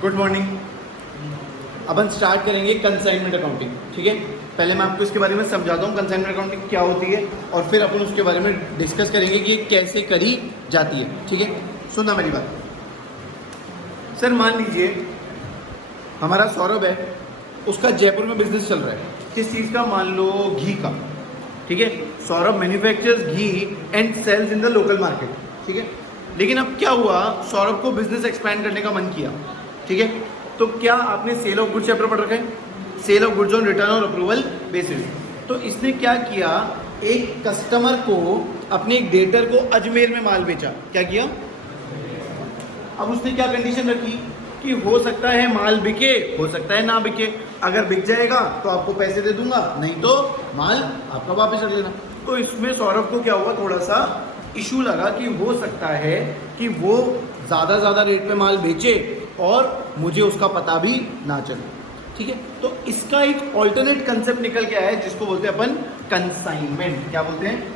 Good morning. अब हम start करेंगे कंसाइनमेंट अकाउंटिंग। ठीक है, पहले मैं आपको इसके बारे में समझाता हूँ कंसाइनमेंट अकाउंटिंग क्या होती है, और फिर अपन उसके बारे में डिस्कस करेंगे कि ये कैसे करी जाती है। ठीक है, सुनना मेरी बात। सर मान लीजिए हमारा सौरभ है, उसका जयपुर में बिजनेस चल रहा है। किस चीज़ का? मान लो घी का। ठीक है, Saurabh manufactures ghee and sells in the local market. ठीक है, लेकिन अब क्या हुआ, सौरभ को बिजनेस एक्सपैंड करने का मन किया। ठीक है, तो क्या आपने सेल ऑफ गुड्स चैप्टर पढ़ रखा है? Sale of goods on return और अप्रूवल बेसिस। तो इसने क्या किया, एक कस्टमर को, अपने एक डेटर को अजमेर में माल बेचा। क्या किया? अब उसने क्या कंडीशन रखी कि हो सकता है माल बिके, हो सकता है ना बिके। अगर बिक जाएगा तो आपको पैसे दे दूंगा, नहीं तो माल आपका वापस रख लेना। तो इसमें सौरभ को क्या हुआ, थोड़ा सा इशू लगा कि हो सकता है कि वो ज़्यादा रेट पे माल बेचे और मुझे उसका पता भी ना चले। ठीक है, तो इसका एक ऑल्टरनेट कंसेप्ट निकल के आया है जिसको बोलते हैं अपन कंसाइनमेंट। क्या बोलते हैं?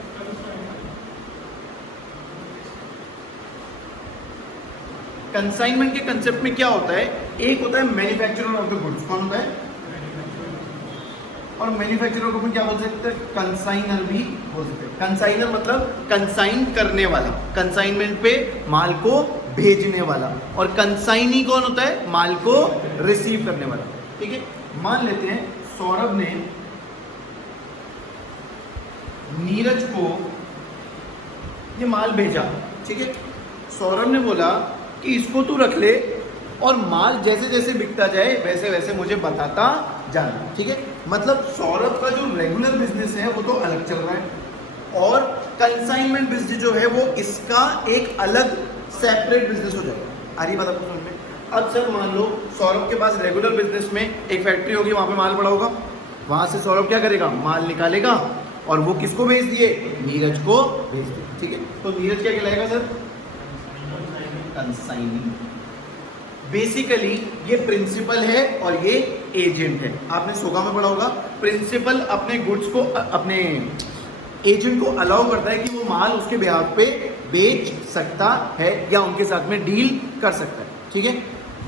कंसाइनमेंट के कंसेप्ट में क्या होता है, एक होता है मैन्युफैक्चरर ऑफ द गुड्स। कौन होता है? और मैन्युफैक्चरर को अपन क्या बोल सकते हैं? कंसाइनर भी बोल सकते हैं। कंसाइनर मतलब कंसाइन करने वाला, कंसाइनमेंट पे माल को भेजने वाला। और कंसाइनी कौन होता है? माल को रिसीव करने वाला। ठीक है, मान लेते हैं सौरभ ने नीरज को ये माल भेजा। ठीक है, सौरभ ने बोला कि इसको तू रख ले और माल जैसे जैसे बिकता जाए वैसे वैसे मुझे बताता जाना। ठीक है, मतलब सौरभ का जो रेगुलर बिजनेस है वो तो अलग चल रहा है, और कंसाइनमेंट बिजनेस जो है वो इसका एक अलग सेपरेट बिजनेस हो जाएगा। आ रही बात आपको समझ में? अब सर मान लो सौरभ के पास रेगुलर बिजनेस में एक फैक्ट्री होगी, वहाँ पे माल पड़ा होगा, वहाँ से सौरभ क्या करेगा, माल निकालेगा और वो किसको भेज दिए? नीरज को भेज दिए। ठीक है, तो नीरज क्या कहलाएगा सर? कंसाइनिंग। बेसिकली ये प्रिंसिपल है और ये एजेंट है। आपने सोगा में पढ़ा होगा, प्रिंसिपल अपने गुड्स को अपने एजेंट को अलाउ करता है कि वो माल उसके बिहाफ पे बेच सकता है या उनके साथ में डील कर सकता है। ठीक है,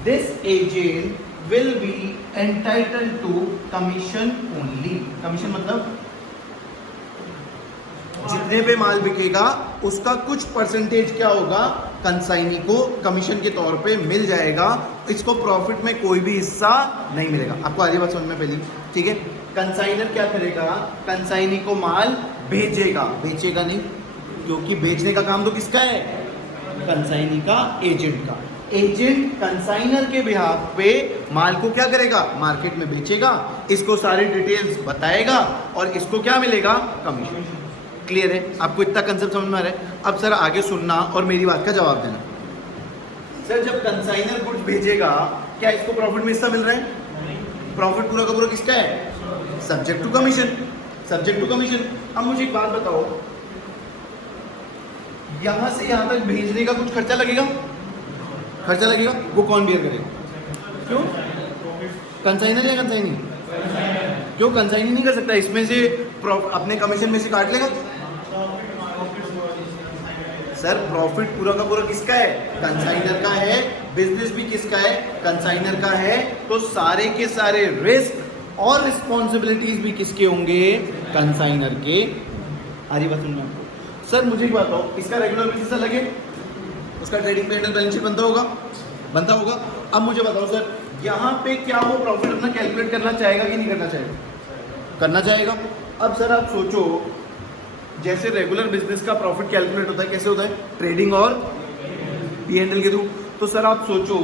this agent will be entitled to commission only. Commission मतलब जितने पे माल बिकेगा उसका कुछ परसेंटेज क्या होगा, कंसाइनी को कमीशन के तौर पे मिल जाएगा। इसको प्रॉफिट में कोई भी हिस्सा नहीं मिलेगा। आपको आगे बात समझ में पहली? ठीक है, कंसाइनर क्या करेगा, कंसाइनी को माल भेजेगा, बेचेगा नहीं, क्योंकि बेचने का काम तो किसका है? कंसाइनी का, एजेंट का। एजेंट कंसाइनर के बिहाफ पे माल को क्या करेगा, मार्केट में बेचेगा, इसको सारी डिटेल्स बताएगा और इसको क्या मिलेगा, कमीशन। क्लियर है? आपको इतना कंसेप्ट समझ में आ रहा है? अब सर आगे सुनना और मेरी बात का जवाब देना। सर जब कंसाइनर गुड्स भेजेगा क्या इसको प्रॉफिट में हिस्सा मिल रहा है? प्रॉफिट पूरा का पूरा किसका है? Subject to commission. Subject to commission. अब मुझे एक बात बताओ, यहां से यहां तक भेजने का कुछ खर्चा लगेगा? खर्चा लगेगा, वो कौन बियर करेगा? क्यों? कंसाइनर या कंसाइनी? क्यों? कंसाइनी नहीं कर सकता, इसमें से अपने कमीशन में से काट लेगा। सर प्रॉफिट पूरा का पूरा किसका है? कंसाइनर का है। बिजनेस भी किसका है? कंसाइनर का है। तो सारे के सारे रिस्क और रिस्पॉन्सिबिलिटीज भी किसके होंगे? कंसाइनर के। आरी बात सुनना आपको। सर मुझे एक बात बताओ, इसका रेगुलर बिजनेस अलग है, उसका ट्रेडिंग पेंडल बैलेंस शीट बनता होगा, बनता होगा। अब मुझे बताओ सर, यहाँ पे क्या वो प्रॉफिट अपना कैलकुलेट करना चाहेगा कि नहीं करना चाहेगा? करना चाहेगा। अब सर आप सोचो, जैसे रेगुलर बिजनेस का प्रॉफिट कैलकुलेट होता है, कैसे होता है? ट्रेडिंग और P&L के थ्रू। तो सर आप सोचो,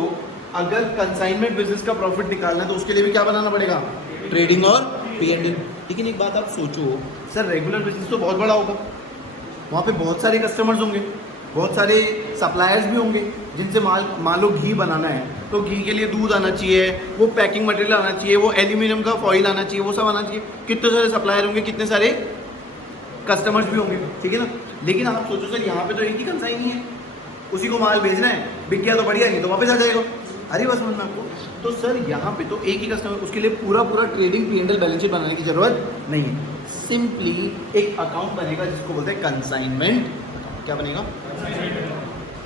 अगर कंसाइनमेंट बिजनेस का प्रॉफिट निकालना है तो उसके लिए भी क्या बनाना पड़ेगा? ट्रेडिंग और P&L। लेकिन एक बात आप सोचो, सर रेगुलर बिजनेस तो बहुत बड़ा होगा, वहाँ पे बहुत सारे कस्टमर्स होंगे, बहुत सारे सप्लायर्स भी होंगे जिनसे मान लो घी बनाना है, तो घी के लिए दूध आना चाहिए, वो पैकिंग मटेरियल आना चाहिए, वो एल्यूमिनियम का फॉइल आना चाहिए, वो सब आना चाहिए। कितने सारे सप्लायर होंगे, कितने सारे कस्टमर्स भी होंगे। ठीक है ना? लेकिन आप सोचो सर, यहाँ पे तो एक ही कंसाइनी है, उसी को माल भेजना है, बिक गया तो बढ़िया, नहीं तो वापस आ जाएगा। अरे बस समझना आपको। तो सर यहाँ पे तो एक ही कस्टमर, उसके लिए पूरा ट्रेडिंग P&L बैलेंस शीट बनाने की जरूरत नहीं है। सिंपली एक अकाउंट बनेगा जिसको बोलते हैं कंसाइनमेंट। क्या बनेगा?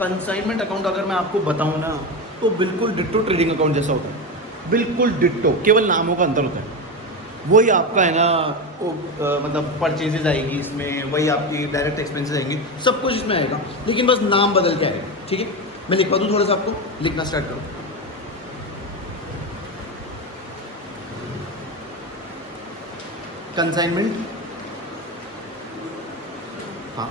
Consignment account. अगर मैं आपको बताऊं ना, तो बिल्कुल डिट्टो ट्रेडिंग अकाउंट जैसा होता है, बिल्कुल डिट्टो, केवल नामों का अंतर होता है। वही आपका है ना वो मतलब परचेजेज आएगी इसमें, वही आपकी डायरेक्ट एक्सपेंसेस आएंगे, सब कुछ इसमें आएगा, लेकिन बस नाम बदल के आएगा। ठीक है, मैं लिखवा दूँ थोड़ा सा, आपको लिखना स्टार्ट करो। कंसाइनमेंट, हाँ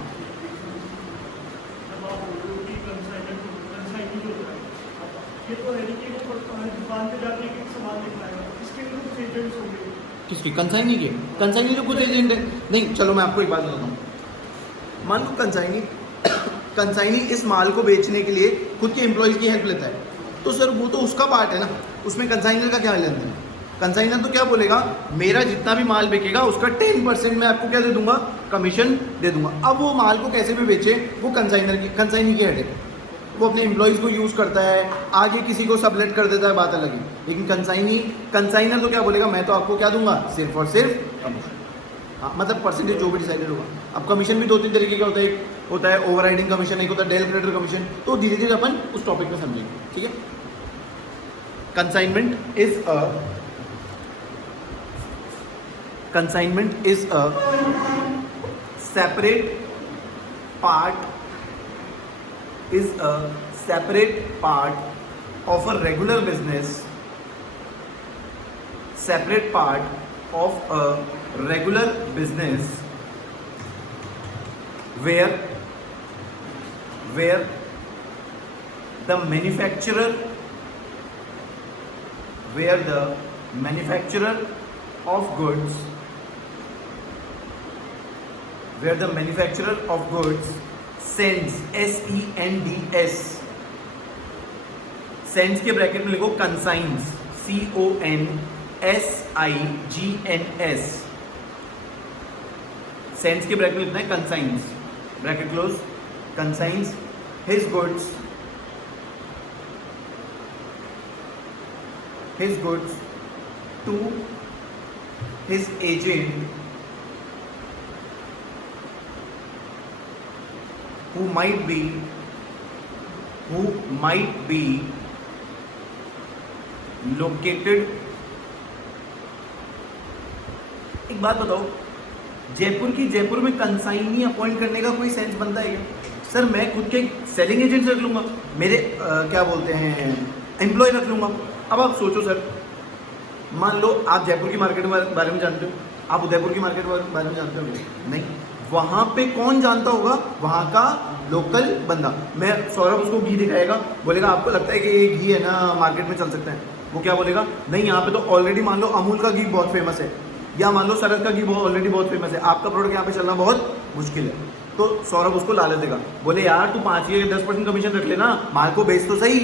किसकी कंसाइनी की? कंसाइनी तो खुद एजेंट है। नहीं चलो मैं आपको एक बात बताता हूँ, मान लो कंसाइनी इस माल को बेचने के लिए खुद के एम्प्लॉयज की हेल्प लेता है, तो सर वो तो उसका पार्ट है ना, उसमें कंसाइनर का क्या लेना है? कंसाइनर तो क्या बोलेगा, मेरा जितना भी माल बिकेगा उसका 10% मैं आपको क्या दे दूंगा, कमीशन दे दूंगा। अब वो माल को कैसे भी बेचे वो कंसाइनी की हेडेक है, वो अपने एम्प्लॉयज़ को यूज़ करता है, आगे किसी को सबलेट कर देता है, बात अलग है। लेकिन कंसाइनर तो क्या बोलेगा, मैं तो आपको क्या दूंगा, सिर्फ और सिर्फ कमीशन। हाँ मतलब परसेंटेज जो भी डिसाइडेड होगा। अब कमीशन भी 2-3 तरीके का होता है, एक होता है ओवरराइडिंग कमीशन, एक होता है डेल क्रेडिटर कमीशन, तो धीरे धीरे अपन उस टॉपिक में समझेंगे। ठीक है, consignment is a separate part of a regular business, separate part of a regular business where the manufacturer of goods sends, SENDS, sense के ब्रैकेट में लिखो कंसाइंस, CONSIGNS, सेंस के ब्रैकेट में लिखना है conscience, bracket close, conscience his goods to his agent who might be located। एक बात बताओ, जयपुर में कंसाइनी अपॉइंट करने का कोई सेंस बनता है क्या? सर मैं खुद के सेलिंग एजेंट रख लूंगा, मेरे क्या बोलते हैं एम्प्लॉय रख लूंगा। अब आप सोचो सर, मान लो आप जयपुर की मार्केट के बारे में जानते हो, आप उदयपुर की मार्केट के बारे में जानते हो? नहीं, वहां पे कौन जानता होगा, वहां का लोकल बंदा। मैं सौरभ उसको घी दिखाएगा, बोलेगा आपको लगता है कि ये घी है ना मार्केट में चल सकता है? वो क्या बोलेगा, नहीं यहाँ पे तो ऑलरेडी मान लो अमूल का घी बहुत फेमस है, या मान लो सरद का घी ऑलरेडी बहुत फेमस है, आपका प्रोडक्ट यहाँ पे चलना बहुत मुश्किल है। तो सौरभ उसको ला देगा, बोले यार तू 5 या 10% कमीशन रख लेना, माल को बेच तो सही।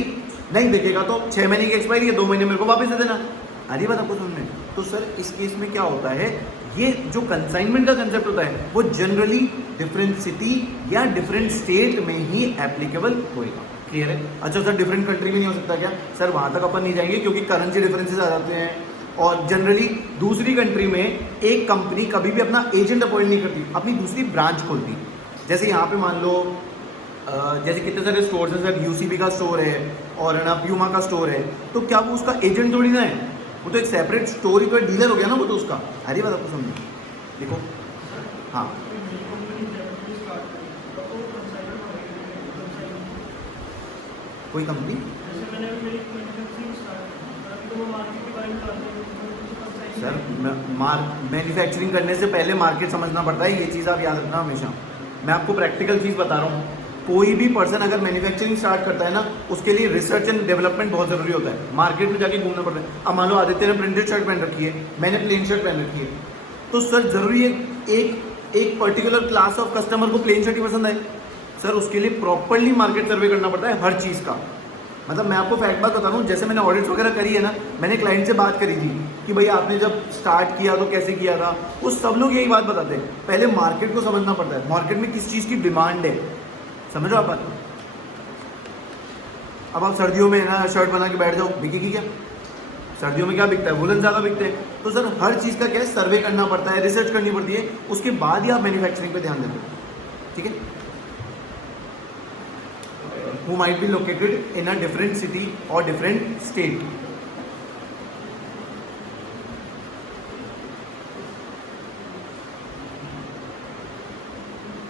नहीं देखेगा तो 6 महीने की एक्सपायरी है, 2 महीने मेरे को वापस दे देना। अरे बात आपको समझ में? तो सर इस केस में क्या होता है, ये जो कंसाइनमेंट का कंसेप्ट होता है वो जनरली डिफरेंट सिटी या डिफरेंट स्टेट में ही एप्लीकेबल होएगा। क्लियर है? अच्छा सर डिफरेंट कंट्री में नहीं हो सकता क्या? सर वहाँ तक अपन नहीं जाएंगे क्योंकि करेंसी डिफरेंसेस आ जाते हैं, और जनरली दूसरी कंट्री में एक कंपनी कभी भी अपना एजेंट अपॉइंट नहीं करती, अपनी दूसरी ब्रांच खोलती। जैसे यहाँ पे मान लो जैसे कितने सारे स्टोर्स हैं सर, यूसीबी का स्टोर है और ना प्यूमा का स्टोर है, तो क्या वो उसका एजेंट थोड़ी ना है, वो तो एक सेपरेट स्टोरी का डीलर हो गया ना वो तो उसका। अरे बात आपको समझो, देखो हाँ कोई कंपनी सर मैन्युफैक्चरिंग करने से पहले मार्केट समझना पड़ता है, ये चीज़ आप याद रखना हमेशा। मैं आपको प्रैक्टिकल चीज़ बता रहा हूँ, कोई भी पर्सन अगर मैन्युफैक्चरिंग स्टार्ट करता है ना, उसके लिए रिसर्च एंड डेवलपमेंट बहुत ज़रूरी होता है, मार्केट में जाके घूमना पड़ता है। अब मान लो आदित्य ने प्रिंटेड शर्ट पहन रखी है, मैंने प्लेन शर्ट पहन रखी है, तो सर जरूरी है एक पर्टिकुलर क्लास ऑफ कस्टमर को प्लेन शर्ट ही पसंद आए? सर उसके लिए प्रॉपरली मार्केट सर्वे करना पड़ता है हर चीज़ का। मतलब मैं आपको फैक्ट बात बता रहा हूँ, जैसे मैंने ऑडिट्स वगैरह करी है ना, मैंने क्लाइंट से बात करी थी कि भाई आपने जब स्टार्ट किया तो कैसे किया था, वो सब लोग यही बात बताते हैं, पहले मार्केट को समझना पड़ता है, मार्केट में किस चीज़ की डिमांड है, समझो आप बात। अब आप सर्दियों में ना शर्ट बना के बैठ जाओ, बिकेगी क्या? सर्दियों में क्या बिकता है, वुलन ज़्यादा बिकते हैं। तो सर हर चीज़ का क्या है, सर्वे करना पड़ता है, रिसर्च करनी पड़ती है, उसके बाद ही आप मैन्युफैक्चरिंग पे ध्यान देते हो। ठीक है, who might be located in a different city or different state.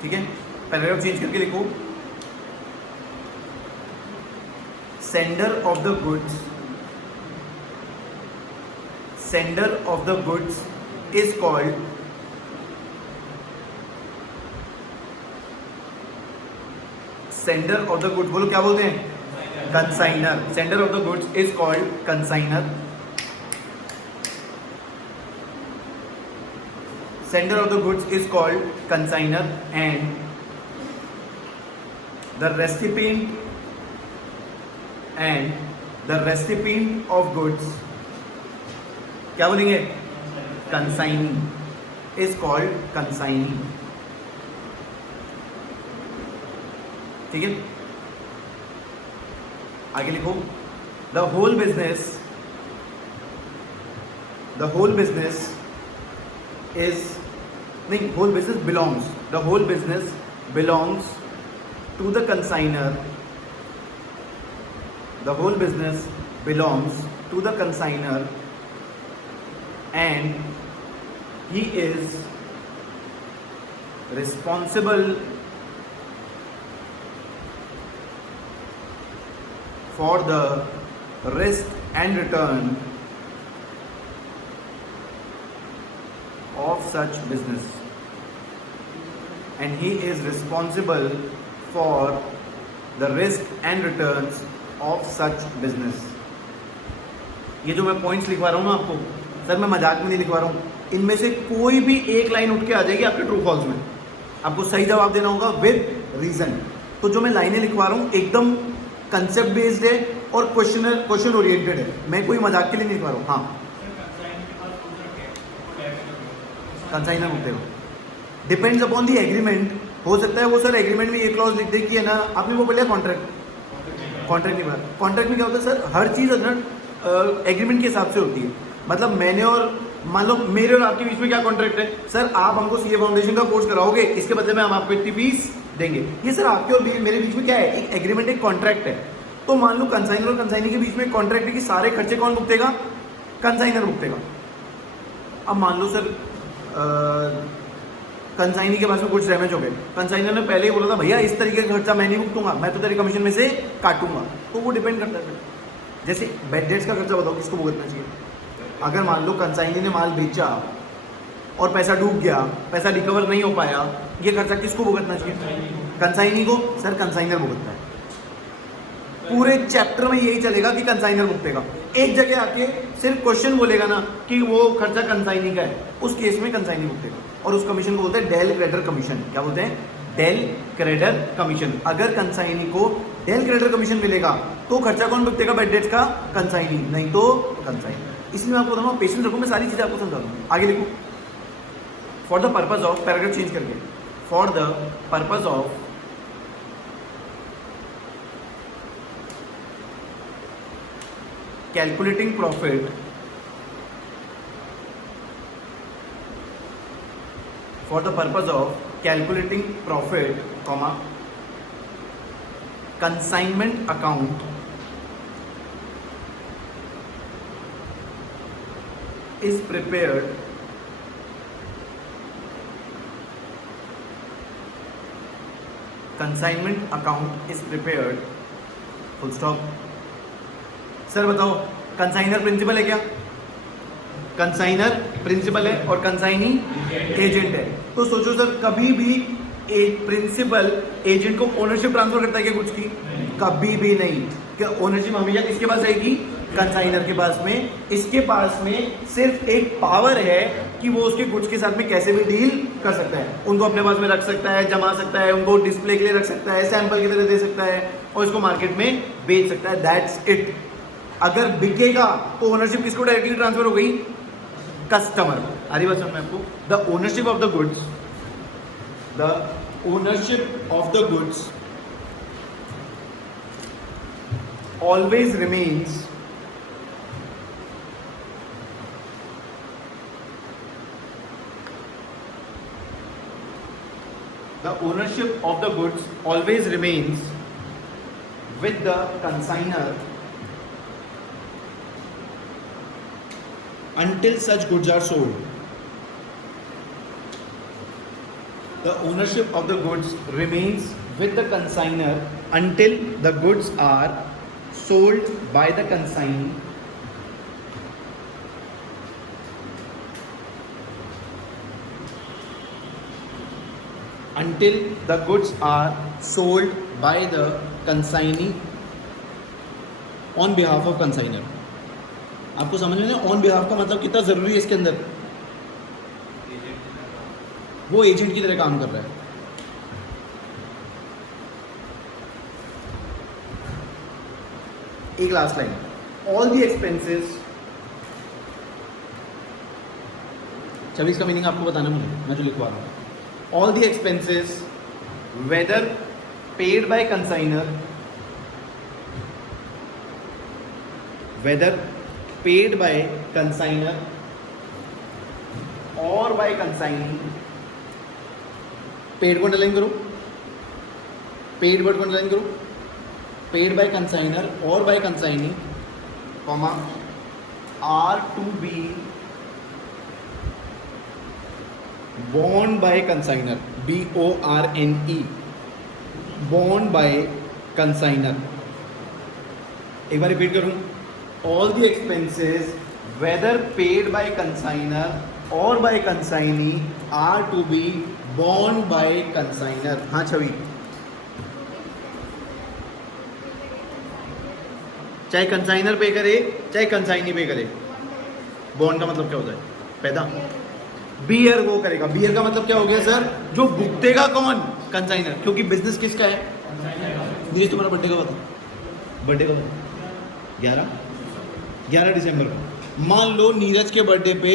ठीक है, पैराग्राफ चेंज करके लिखो, sender of the goods is called sender of the goods, बोलो क्या बोलते हैं, consigner. Sender of the goods is called consigner. Sender of the goods is called consigner and the recipient of goods, क्या बोलेंगे, consignee, is called consignee. ठीक है, आगे लिखो, the whole business is, नहीं, whole business belongs to the consigner. The whole business belongs to the consigner and he is responsible for the risk and return of such business. And he is responsible for the risk and returns of such business. ये जो मैं points लिखवा रहा हूँ ना आपको, sir मैं मजाक में नहीं लिखवा रहा हूँ, इनमें से कोई भी एक लाइन उठ के आ जाएगी आपके ट्रू फॉल्स में, आपको सही जवाब देना होगा विद रीजन. तो जो मैं लाइनें लिखवा रहा हूँ एकदम कंसेप्ट बेस्ड है और क्वेश्चन ओरिएंटेड है, मैं कोई मजाक के लिए नहीं लिखवा रहा हूँ. हाँ, कंसाइनर बोलते हो, डिपेंड्स अपॉन द एग्रीमेंट. हो सकता है वो सर एग्रीमेंट में ये क्लॉज लिख दे कि है ना, आपने वो बोला कॉन्ट्रैक्ट नहीं बोला. कॉन्ट्रैक्ट में क्या होता है सर, हर चीज़ अगर एग्रीमेंट के हिसाब से होती है. मतलब मैंने और मान लो मेरे और आपके बीच में क्या कॉन्ट्रैक्ट है, सर आप हमको सीए फाउंडेशन का कोर्स कराओगे, इसके बदले में हम आपको इतनी फीस देंगे. ये सर आपके और मेरे बीच में क्या है, एक एग्रीमेंट, एक कॉन्ट्रैक्ट है. तो मान लो कंसाइनर और कंसाइनी के बीच में कॉन्ट्रैक्ट है कि सारे खर्चे कौन भुगतेगा, कंसाइनर भुगतेगा. अब मान लो सर कंसाइनी के पास में कुछ डैमेज हो गए, कंसाइनर ने पहले ही बोला था भैया इस तरीके का खर्चा मैं नहीं भुगतूंगा, मैं तो तेरे कमीशन में से काटूंगा. तो वो डिपेंड करता है. जैसे बेड डेट्स का खर्चा बताओ किसको भुगतना चाहिए. अगर मान लो कंसाइनी ने माल बेचा और पैसा डूब गया, पैसा रिकवर नहीं हो पाया, ये खर्चा किसको भुगतना चाहिए, कंसाइनी को. सर कंसाइनर भुगतता है. पूरे चैप्टर में यही चलेगा कि कंसाइनर भुगतेगा. एक जगह आके सिर्फ क्वेश्चन बोलेगा ना कि वो खर्चा कंसाइनी का है, उस केस में कंसाइनी भुगतेगा. और उस कमीशन को बोलते हैं डेल क्रेडिटर कमीशन. क्या बोलते हैं, डेल क्रेडिटर कमीशन. अगर कंसाइनी को डेल क्रेडिटर कमीशन मिलेगा तो खर्चा कौन भुगतेगा बेड डेट्स का, कंसाइनी, नहीं तो कंसाइनी. इसलिए आपको बताऊँ, पेशेंस रखो, मैं सारी चीज़ें आपको समझा दूँ. आगे लिखो, for the purpose of, paragraph change करके, for the purpose of calculating profit for the purpose of calculating profit, comma, consignment account is prepared full stop. Sir बताओ कंसाइनर प्रिंसिपल है क्या, कंसाइनर प्रिंसिपल है और कंसाइनी एजेंट है. तो सोचो sir कभी भी एक प्रिंसिपल एजेंट को ओनरशिप ट्रांसफर करता है क्या कुछ की, कभी भी नहीं. क्या ओनरशिप हमेशा किसके पास आएगी, कंसाइनर के पास में. इसके पास में सिर्फ एक पावर है कि वो उसके गुड्स के साथ में कैसे भी डील कर सकता है. उनको अपने पास में रख सकता है, जमा सकता है, उनको डिस्प्ले के लिए रख सकता है, सैंपल की तरह दे सकता है और इसको मार्केट में बेच सकता है. That's it. अगर बिकेगा तो ओनरशिप किसको डायरेक्टली ट्रांसफर हो गई, कस्टमर. अरे बात समझ आपको, the ownership of the goods, the ownership of the goods always remains the ownership of the goods always remains with the consignor until such goods are sold. The ownership of the goods remains with the consignor until the goods are sold by the consignee. Until the goods are sold by the consignee on behalf of consignor. आपको समझ में on behalf का मतलब कितना जरूरी है इसके अंदर? वो एजेंट की तरह काम कर रहा है. एक last line, all the expenses. 26 का मीनिंग आपको बताना मुझे, मैं जो लिखवा रहा हूँ. All the expenses, whether paid by consignor, or by consignee, paid को अंडरलाइन करो, paid वर्ड को अंडरलाइन करो, paid by consignor or by consignee, comma, are to be borne by consignor, BORNE, borne by consignor. एक बार repeat करूं, all the expenses whether paid by consignor or by consignee are to be borne by consignor. हाँ छवि, चाहे consignor पे करे चाहे consignee पे करे, bond का मतलब क्या होता है? पैदा. बियर वो करेगा. बियर का मतलब क्या हो गया सर? जो भुगतेगा कौन? कंसाइनर. क्योंकि बिजनेस किसका है? नीरज तुम्हारा बर्थडे कब था? बर्थडे कब था? 11 दिसंबर को. मान लो नीरज के बर्थडे पे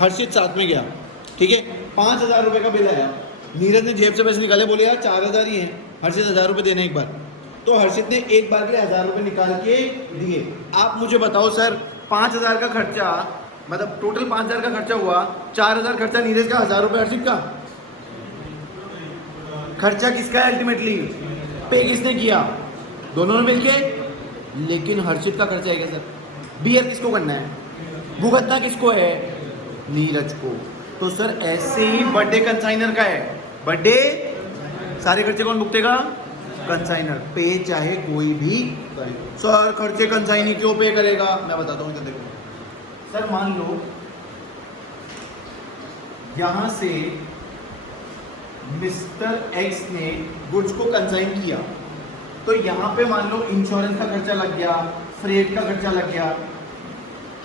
हर्षित साथ में गया, ठीक है. 5,000 रुपए का बिल आया. नीरज ने जेब से पैसे निकाले, बोले यार 4,000 ही है, हर्षित 1,000 रुपए देने एक बार. तो हर्षित ने एक बार के लिए 1,000 रुपए निकाल के दिए. आप मुझे बताओ सर, 5,000 का खर्चा, मतलब टोटल 5,000 का खर्चा हुआ, 4,000 खर्चा नीरज का, 1,000 रुपए हर्षित का. खर्चा किसका है अल्टीमेटली? पे किसने किया? दोनों ने मिलके. लेकिन हर्षित का खर्चा है क्या सर? बियर किसको करना है? भुगतना किसको है? नीरज को. तो सर ऐसे ही बर्थडे कंसाइनर का है. बर्थडे सारे खर्चे कौन भुगतेगा? कंसाइनर. पे चाहे कोई भी करे. सर खर्चे कंसाइनी क्यों पे करेगा? मैं बताता हूँ. देखो सर, मान लो यहां से मिस्टर एक्स ने गुड्स को कंसाइन किया, तो यहां पे मान लो इंश्योरेंस का खर्चा लग गया, फ्रेट का खर्चा लग गया,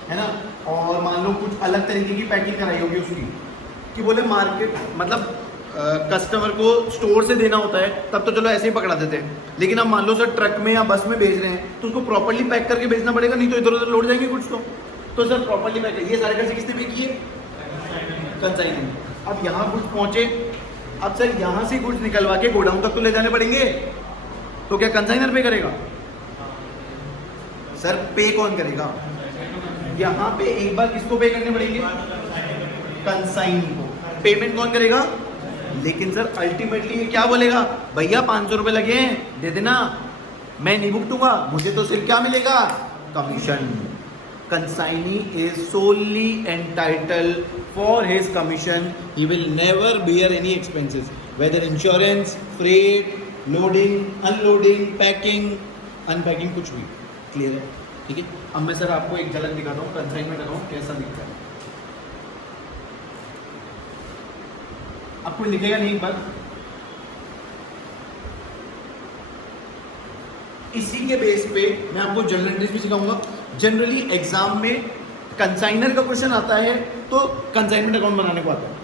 है ना. और मान लो कुछ अलग तरीके की पैकिंग कराई होगी उसकी, कि बोले मार्केट मतलब कस्टमर को स्टोर से देना होता है, तब तो चलो ऐसे ही पकड़ा देते हैं. लेकिन अब मान लो सर ट्रक में या बस में भेज रहे हैं, तो उसको प्रॉपर्ली पैक करके भेजना पड़ेगा, नहीं तो इधर उधर लोड जाएंगे कुछ. तो सर प्रॉपर्ली पैक. ये सारे खर्चे किसने पे किए? कंसाइनर. अब यहाँ गुड्स पहुंचे, अब सर यहाँ से गुड्स निकलवा के गोडाउन तक तो ले जाने पड़ेंगे, तो क्या कंसाइनर पे करेगा? सर पे कौन करेगा? यहाँ पे एक बार किसको पे करने पड़ेंगे? कंसाइनी को. पेमेंट कौन करेगा? लेकिन सर अल्टीमेटली ये क्या बोलेगा? भैया 500 रुपए लगे हैं, दे देना, मैं नहीं भुगतूंगा, मुझे तो सिर्फ क्या मिलेगा? Commission. Consignee is solely entitled for his commission. He will never bear any expenses, whether insurance, freight, loading, unloading, packing, unpacking, कुछ भी. क्लियर है? ठीक है. अब मैं सर आपको एक झलक दिखाता हूँ कंसाइनमेंट अकाउंट कैसा दिखता है. आपको लिखेगा नहीं एक बार. इसी के बेस पे मैं आपको जर्नल एंट्रीज भी सिखाऊंगा. जनरली एग्जाम में कंसाइनर का क्वेश्चन आता है तो कंसाइनमेंट अकाउंट बनाने को आता है.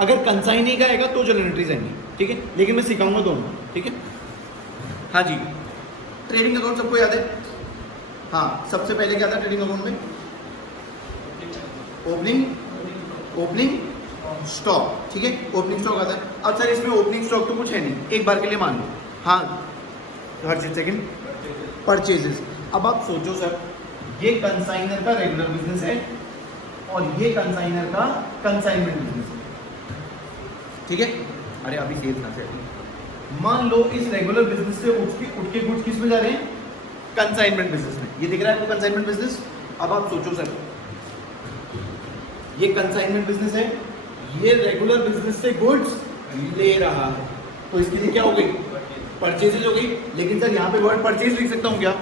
अगर कंसाइनी का आएगा तो जर्नल एंट्रीज आएंगी. ठीक है. लेकिन मैं सिखाऊंगा दोनों. ठीक है. हाँ जी. ट्रेडिंग अकाउंट सबको याद है? हाँ. सबसे पहले क्या था ट्रेडिंग अकाउंट में? Opening stock. ठीक है. ओपनिंग स्टॉक आता है. अब सर इसमें ओपनिंग स्टॉक तो कुछ है नहीं, एक बार के लिए मान लो. हाँ हर चीज. Second purchases. अब आप सोचो सर, ये कंसाइनर का रेगुलर बिजनेस है और ये कंसाइनर का कंसाइनमेंट बिजनेस है. ठीक है. अरे अभी सेल्स ना से मान लो इस रेगुलर बिजनेस से उठ के गुड्स किस में जा रहे हैं? कंसाइनमेंट बिजनेस में। ये दिख रहा है आपको कंसाइनमेंट बिजनेस? अब आप सोचो सर, ये कंसाइनमेंट बिजनेस है, ये रेगुलर बिजनेस से गुड्स ले रहा है, तो इसके लिए क्या हो गई? परचेजेज हो गई। लेकिन सर यहाँ पे वर्ड परचेज लिख सकता हूँ क्या?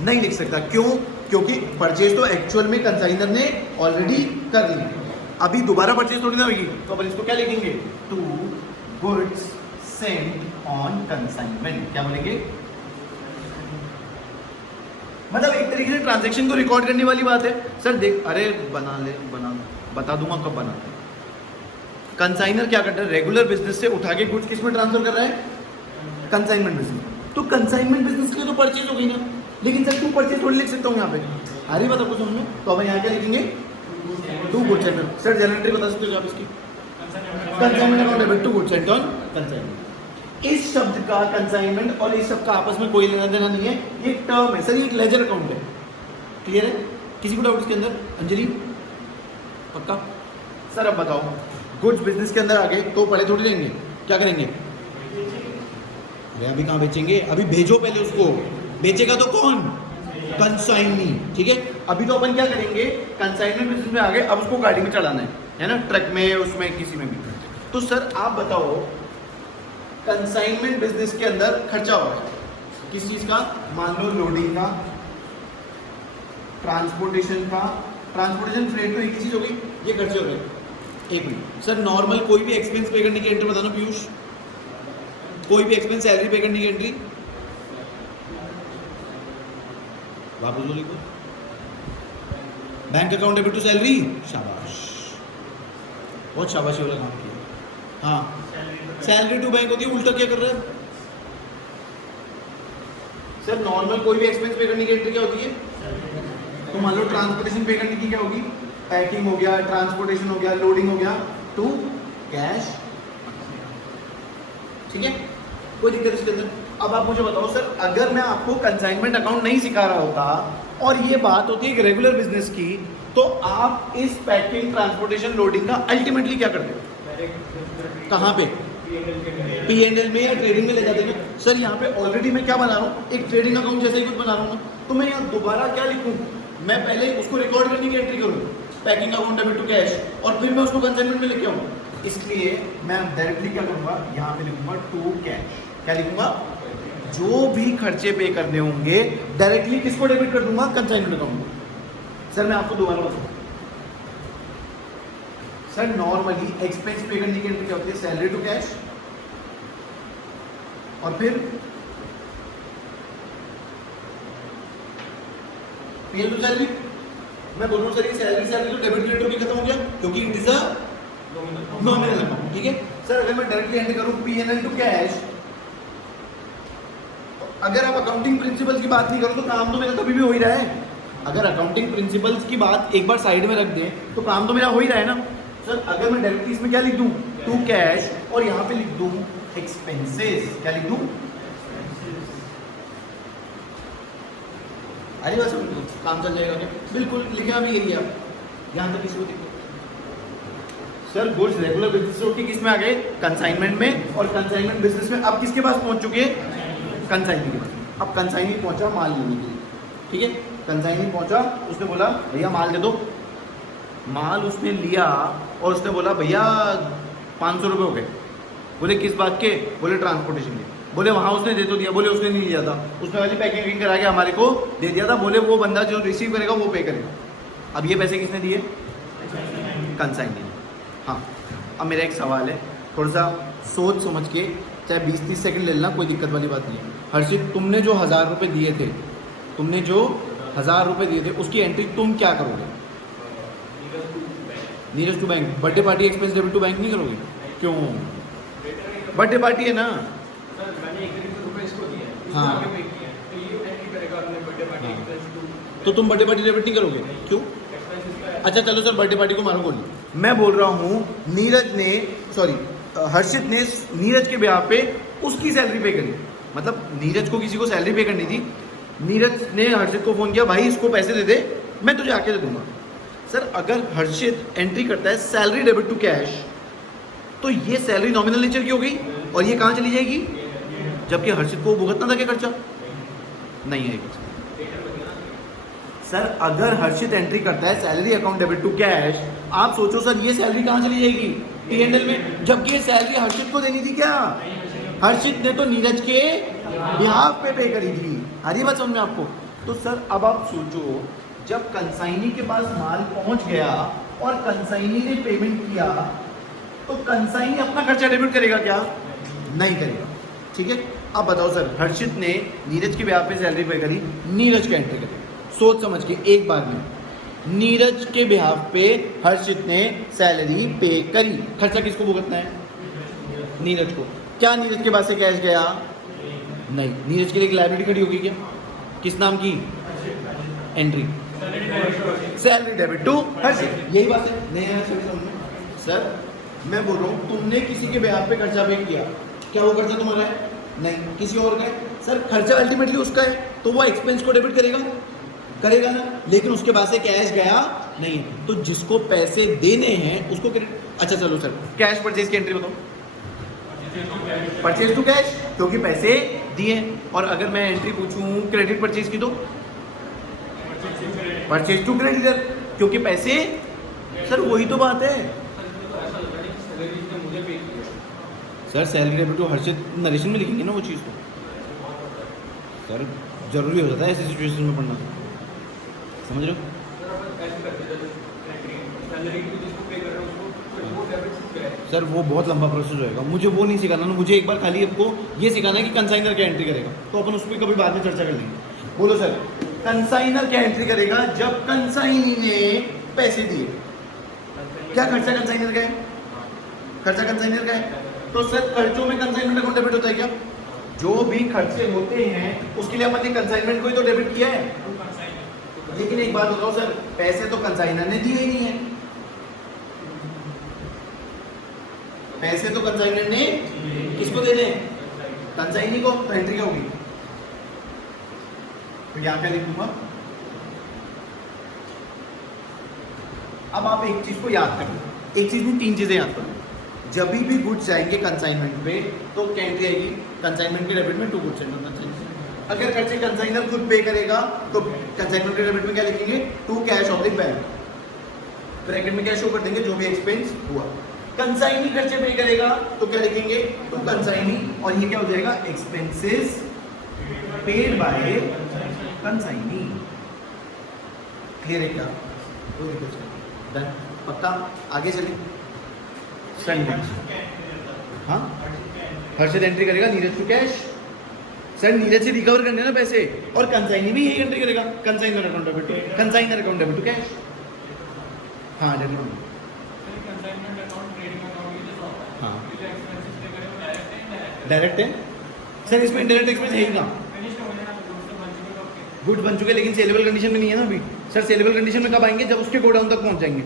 नहीं लिख सकता। क्यों? क्योंकि परचेज तो एक्चुअल में कंसाइनर ने ऑलरेडी कर ली, अभी दोबारा परचेज थोड़ी ना होगी, तो अपन इसको क्या लिखेंगे? To goods sent on consignment. क्या बोलेंगे? मतलब एक तरीके से ट्रांजैक्शन को रिकॉर्ड करने वाली बात है। सर देख, अरे बता दूंगा कब बनाते हैं। कंसाइनर क्या करता है? रेगुलर बिजनेस से उठा के गुड्स किस में ट्रांसफर कर रहा है? Consignment business. तो कंसाइनमेंट बिजनेस के लिए तो परचेज हो गई ना, लेकिन सर क्यों परचेज थोड़ी लिख सकता हूँ यहाँ पे? अरे बता कुछ समझ में, तो अब यहाँ क्या लिखेंगे? To goods sent. Sir general entry बता सकते हो आप इसकी? Consignment account debit to goods sent on consignment. इस शब्द का कंसाइनमेंट और इस शब्द का आपस में कोई लेना देना नहीं है, ये टर्म है सर, ये एक लेजर अकाउंट है। क्लियर है? किसी को डाउट इसके अंदर? अंजलि पक्का? सर अब बताओ, गुड्स बिजनेस के अंदर आ गए तो पहले थोड़ी लेंगे, क्या करेंगे? अरे अभी कहाँ बेचेंगे? अभी भेजो पहले उसको, बेचेगा तो कौन? कंसाइनी। ठीक है, अभी तो अपन क्या करेंगे? कंसाइनमेंट बिजनेस में आ गए, अब उसको गाड़ी में चढ़ाना है ना, ट्रक में, उसमें किसी में भी। तो सर आप बताओ, कंसाइनमेंट बिजनेस के अंदर खर्चा हो रहा है किस चीज का? मान लो लोडिंग का, ट्रांसपोर्टेशन का, ट्रांसपोर्टेशन फ्रेट तो एक ही चीज हो गई, ये खर्चे हो रहे हैं। एक मिनट सर, नॉर्मल कोई भी एक्सपेंस पे करने की एंट्री बताना पीयूष, कोई भी एक्सपेंस सैलरी पे करने की एंट्री वापस बोलिए। Bank account debit to salary, शाबाश, बहुत शाबाशी वाला काम किया। हाँ, सैलरी टू बैंक होती है, उल्टा क्या कर रहा है सर? नॉर्मल कोई भी एक्सपेंस पे करने की एंट्री क्या होती है? तो मान लो ट्रांसपोर्टेशन पे करने की क्या होगी? पैकिंग हो गया, ट्रांसपोर्टेशन हो गया, लोडिंग हो गया, टू कैश। ठीक है, कोई दिक्कत इसके अंदर? अब आप मुझे बताओ सर, अगर मैं आपको कंसाइनमेंट अकाउंट नहीं सिखा रहा होता और ये बात होती है एक रेगुलर बिजनेस की, तो आप इस पैकिंग, ट्रांसपोर्टेशन, लोडिंग का अल्टीमेटली क्या करते हो? कहाँ पे? P&L में या ट्रेडिंग में ले जाते हैं। सर यहाँ पे ऑलरेडी मैं क्या बना रहा हूँ? एक ट्रेडिंग अकाउंट जैसे ही कुछ बना रहा हूँ, तो मैं यहाँ दोबारा क्या लिखूँ? मैं पहले उसको रिकॉर्ड करने की एंट्री करूँ, packing account debit to cash, और फिर मैं उसको कंसाइनमेंट में लेके आऊँ। इसलिए मैं डायरेक्टली क्या करूँगा? यहाँ पे लिखूंगा टू कैश। क्या लिखूंगा? जो भी खर्चे पे करने होंगे डायरेक्टली किसको डेबिट कर दूंगा? कंसाइनमेंट अकाउंट को। सर मैं आपको दोबारा बताऊँ, सर नॉर्मली एक्सपेंस पे करने की एंट्री क्या होती है? सैलरी टू कैश, और फिर पीएल टू सैलरी। मैं बोल रहा हूँ सर ये सैलरी तो डेबिट क्रेडिट होकर खत्म हो गया, क्योंकि it is a nominal amount. ठीक है सर, अगर मैं डायरेक्टली एंट्री करूँ P&L टू कैश, अगर आप अकाउंटिंग प्रिंसिपल्स की बात नहीं करो तो काम तो मेरा कभी भी हो ही रहा है। अगर अकाउंटिंग प्रिंसिपल्स की बात एक बार साइड में रख दें तो काम तो मेरा हो ही रहा है ना सर। अगर मैं डायरेक्टली इसमें क्या लिख दूं? टू कैश, और यहाँ पे लिख दूं एक्सपेंसेस। क्या लिख दूं? अरे बस काम चल जाएगा क्या? बिल्कुल, लिखा भी यही है। यहाँ तक किसी को सर गुड्स रेगुलर बिजनेस होती किस में आ गए? कंसाइनमेंट में, और कंसाइनमेंट बिजनेस में अब किसके पास पहुंच चुके हैं? कंसाइनी के पास। अब कंसाइनी पहुंचा माल लेने के लिए। ठीक है, कंसाइनी पहुंचा, उसने बोला भैया माल दे दो। माल उसने लिया और उसने बोला भैया 500 रुपये हो गए। बोले किस बात के? बोले ट्रांसपोर्टेशन के। बोले वहाँ उसने दे तो दिया। बोले उसने नहीं लिया था, उसने वाली पैकिंग करा के हमारे को दे दिया था। बोले वो बंदा जो रिसीव करेगा वो पे करेगा। अब ये पैसे किसने दिए? कंसाइनी। हाँ, अब मेरा एक सवाल है, थोड़ा सा सोच समझ के, चाहे 20-30 सेकंड ले लेना, कोई दिक्कत वाली बात नहीं है। हर्षित, तुमने जो 1000 रुपये दिए थे, तुमने जो 1000 रुपये दिए थे उसकी एंट्री तुम क्या करोगे? Neeraj to bank. Birthday party expense debit to bank नहीं करोगे? क्यों? बर्थडे पार्टी है ना। हाँ, तो तुम बर्थडे पार्टी डेबिट नहीं करोगे? क्यों? अच्छा चलो सर, बर्थडे पार्टी को मारो गोली। मैं बोल रहा हूँ नीरज ने, सॉरी हर्षित ने नीरज के ब्याह पे उसकी सैलरी पे करी। मतलब नीरज को किसी को सैलरी पे करनी थी, नीरज ने हर्षित को फ़ोन किया, भाई इसको पैसे दे दे, मैं तुझे आके दे दूंगा। सर अगर हर्षित एंट्री करता है सैलरी डेबिट टू कैश, तो ये सैलरी नॉमिनल नेचर की हो गई और ये कहाँ चली जाएगी? जबकि हर्षित को भुगतना था क्या खर्चा? नहीं आएगी। सर अगर हर्षित एंट्री करता है salary account debit to cash, आप सोचो सर ये सैलरी कहाँ चली जाएगी? P&L में, जबकि ये सैलरी हर्षित को देनी थी क्या? हर्षित ने तो नीरज के बिहाफ पे करी थी। आ रही बात समझ में आपको? तो सर अब आप सोचो, जब कंसाइनी के पास माल पहुंच गया और कंसाइनी ने पेमेंट किया, तो कंसाइनी अपना खर्चा डेबिट करेगा क्या? नहीं करेगा। ठीक है, अब बताओ सर, हर्षित ने नीरज के बिहाफ पे सैलरी पे करी, नीरज का एंट्री करेगा। सोच समझ के एक बार में, नीरज के बिहाफ पे हर्षित ने सैलरी पे करी, खर्चा किसको भुगतना है? नीरज को। क्या नीरज के पास से कैश गया? नहीं। नीरज के लिए एक लायबिलिटी खड़ी होगी क्या? किस नाम की? एंट्री सैलरी डेबिट टू हर्षित। यही बात है। नहीं है सर, मैं बोल रहा हूँ तुमने किसी के बिहाफ पे खर्चा पे किया, क्या वो खर्चा तुम्हारा है? नहीं, किसी और का है। सर खर्चा अल्टीमेटली उसका है, तो वो एक्सपेंस को डेबिट करेगा, करेगा ना। लेकिन उसके पास से कैश गया नहीं, तो जिसको पैसे देने हैं उसको क्रेडिट। अच्छा चलो सर, कैश परचेज की एंट्री बताओ। परचेज टू कैश, क्योंकि पैसे दिए। और अगर मैं एंट्री पूछूं क्रेडिट परचेज की, तो परचेज टू क्रेडिटर, क्योंकि पैसे। सर वही तो बात है sir, salary debit to Harshit narration में लिखेंगे ना वो चीज़। तो सर जरूरी हो जाता है ऐसी सिचुएशन में पढ़ना, समझ रहे हो? सर वो बहुत लंबा प्रोसेस होएगा, मुझे वो नहीं सिखाना ना। मुझे एक बार खाली आपको ये सिखाना है कि कंसाइनर क्या एंट्री करेगा, तो अपन उस पर कभी बाद में चर्चा कर लेंगे। बोलो सर, कंसाइनर क्या एंट्री करेगा जब कंसाइनी ने पैसे दिए? क्या खर्चा कंसाइनर का है? खर्चा कंसाइनर का है, तो सर खर्चों में कंसाइनमेंट अकाउंट डेबिट होता है क्या? जो भी खर्चे होते हैं उसके लिए अपन ने कंसाइनमेंट को ही तो डेबिट किया है। लेकिन एक बात बताओ सर, पैसे तो कंसाइनर ने दिए ही नहीं है। पैसे तो कंसाइनर ने किसको देने? कंसाइनी को। तो एंट्री क्या होगी? तो यहाँ क्या लिखूंगा? अब आप एक चीज को याद करो, एक चीज में तीन चीजें याद करो। जब भी गुड्स जाएंगे कंसाइनमेंट पे, तो क्या एंट्री आएगी? कंसाइनमेंट के डेबिट में टू गुड्स एंड। अगर खर्चे कंसाइनर खुद पे करेगा, तो कंसाइनमेंट के डेबिट में क्या लिखेंगे? To cash of the bank. Bracket में क्या शो कर देंगे? जो भी एक्सपेंस हुआ। कंसाइनी खर्चे पे करेगा, तो क्या लिखेंगे? टू कंसाइनी, और ये क्या हो जाएगा? Expenses paid by consignee. Clear है क्या? डन, पक्का? आगे चलिए। हाँ, हर्षित एंट्री करेगा Neeraj to cash. Sir Neeraj से रिकवर करने ना पैसे, और कंसाइनी भी यही एंट्री करेगा, consignor account debit to, consignor account debit to cash. हाँ डेबिट। हाँ डायरेक्ट है सर, इसमें डायरेक्ट एक्सपेंस है ही ना। गुड बन चुके, लेकिन सेलेबल कंडीशन में नहीं है ना अभी। सर सेलेबल कंडीशन में कब आएंगे? जब उसके गोडाउन तक पहुंच जाएंगे।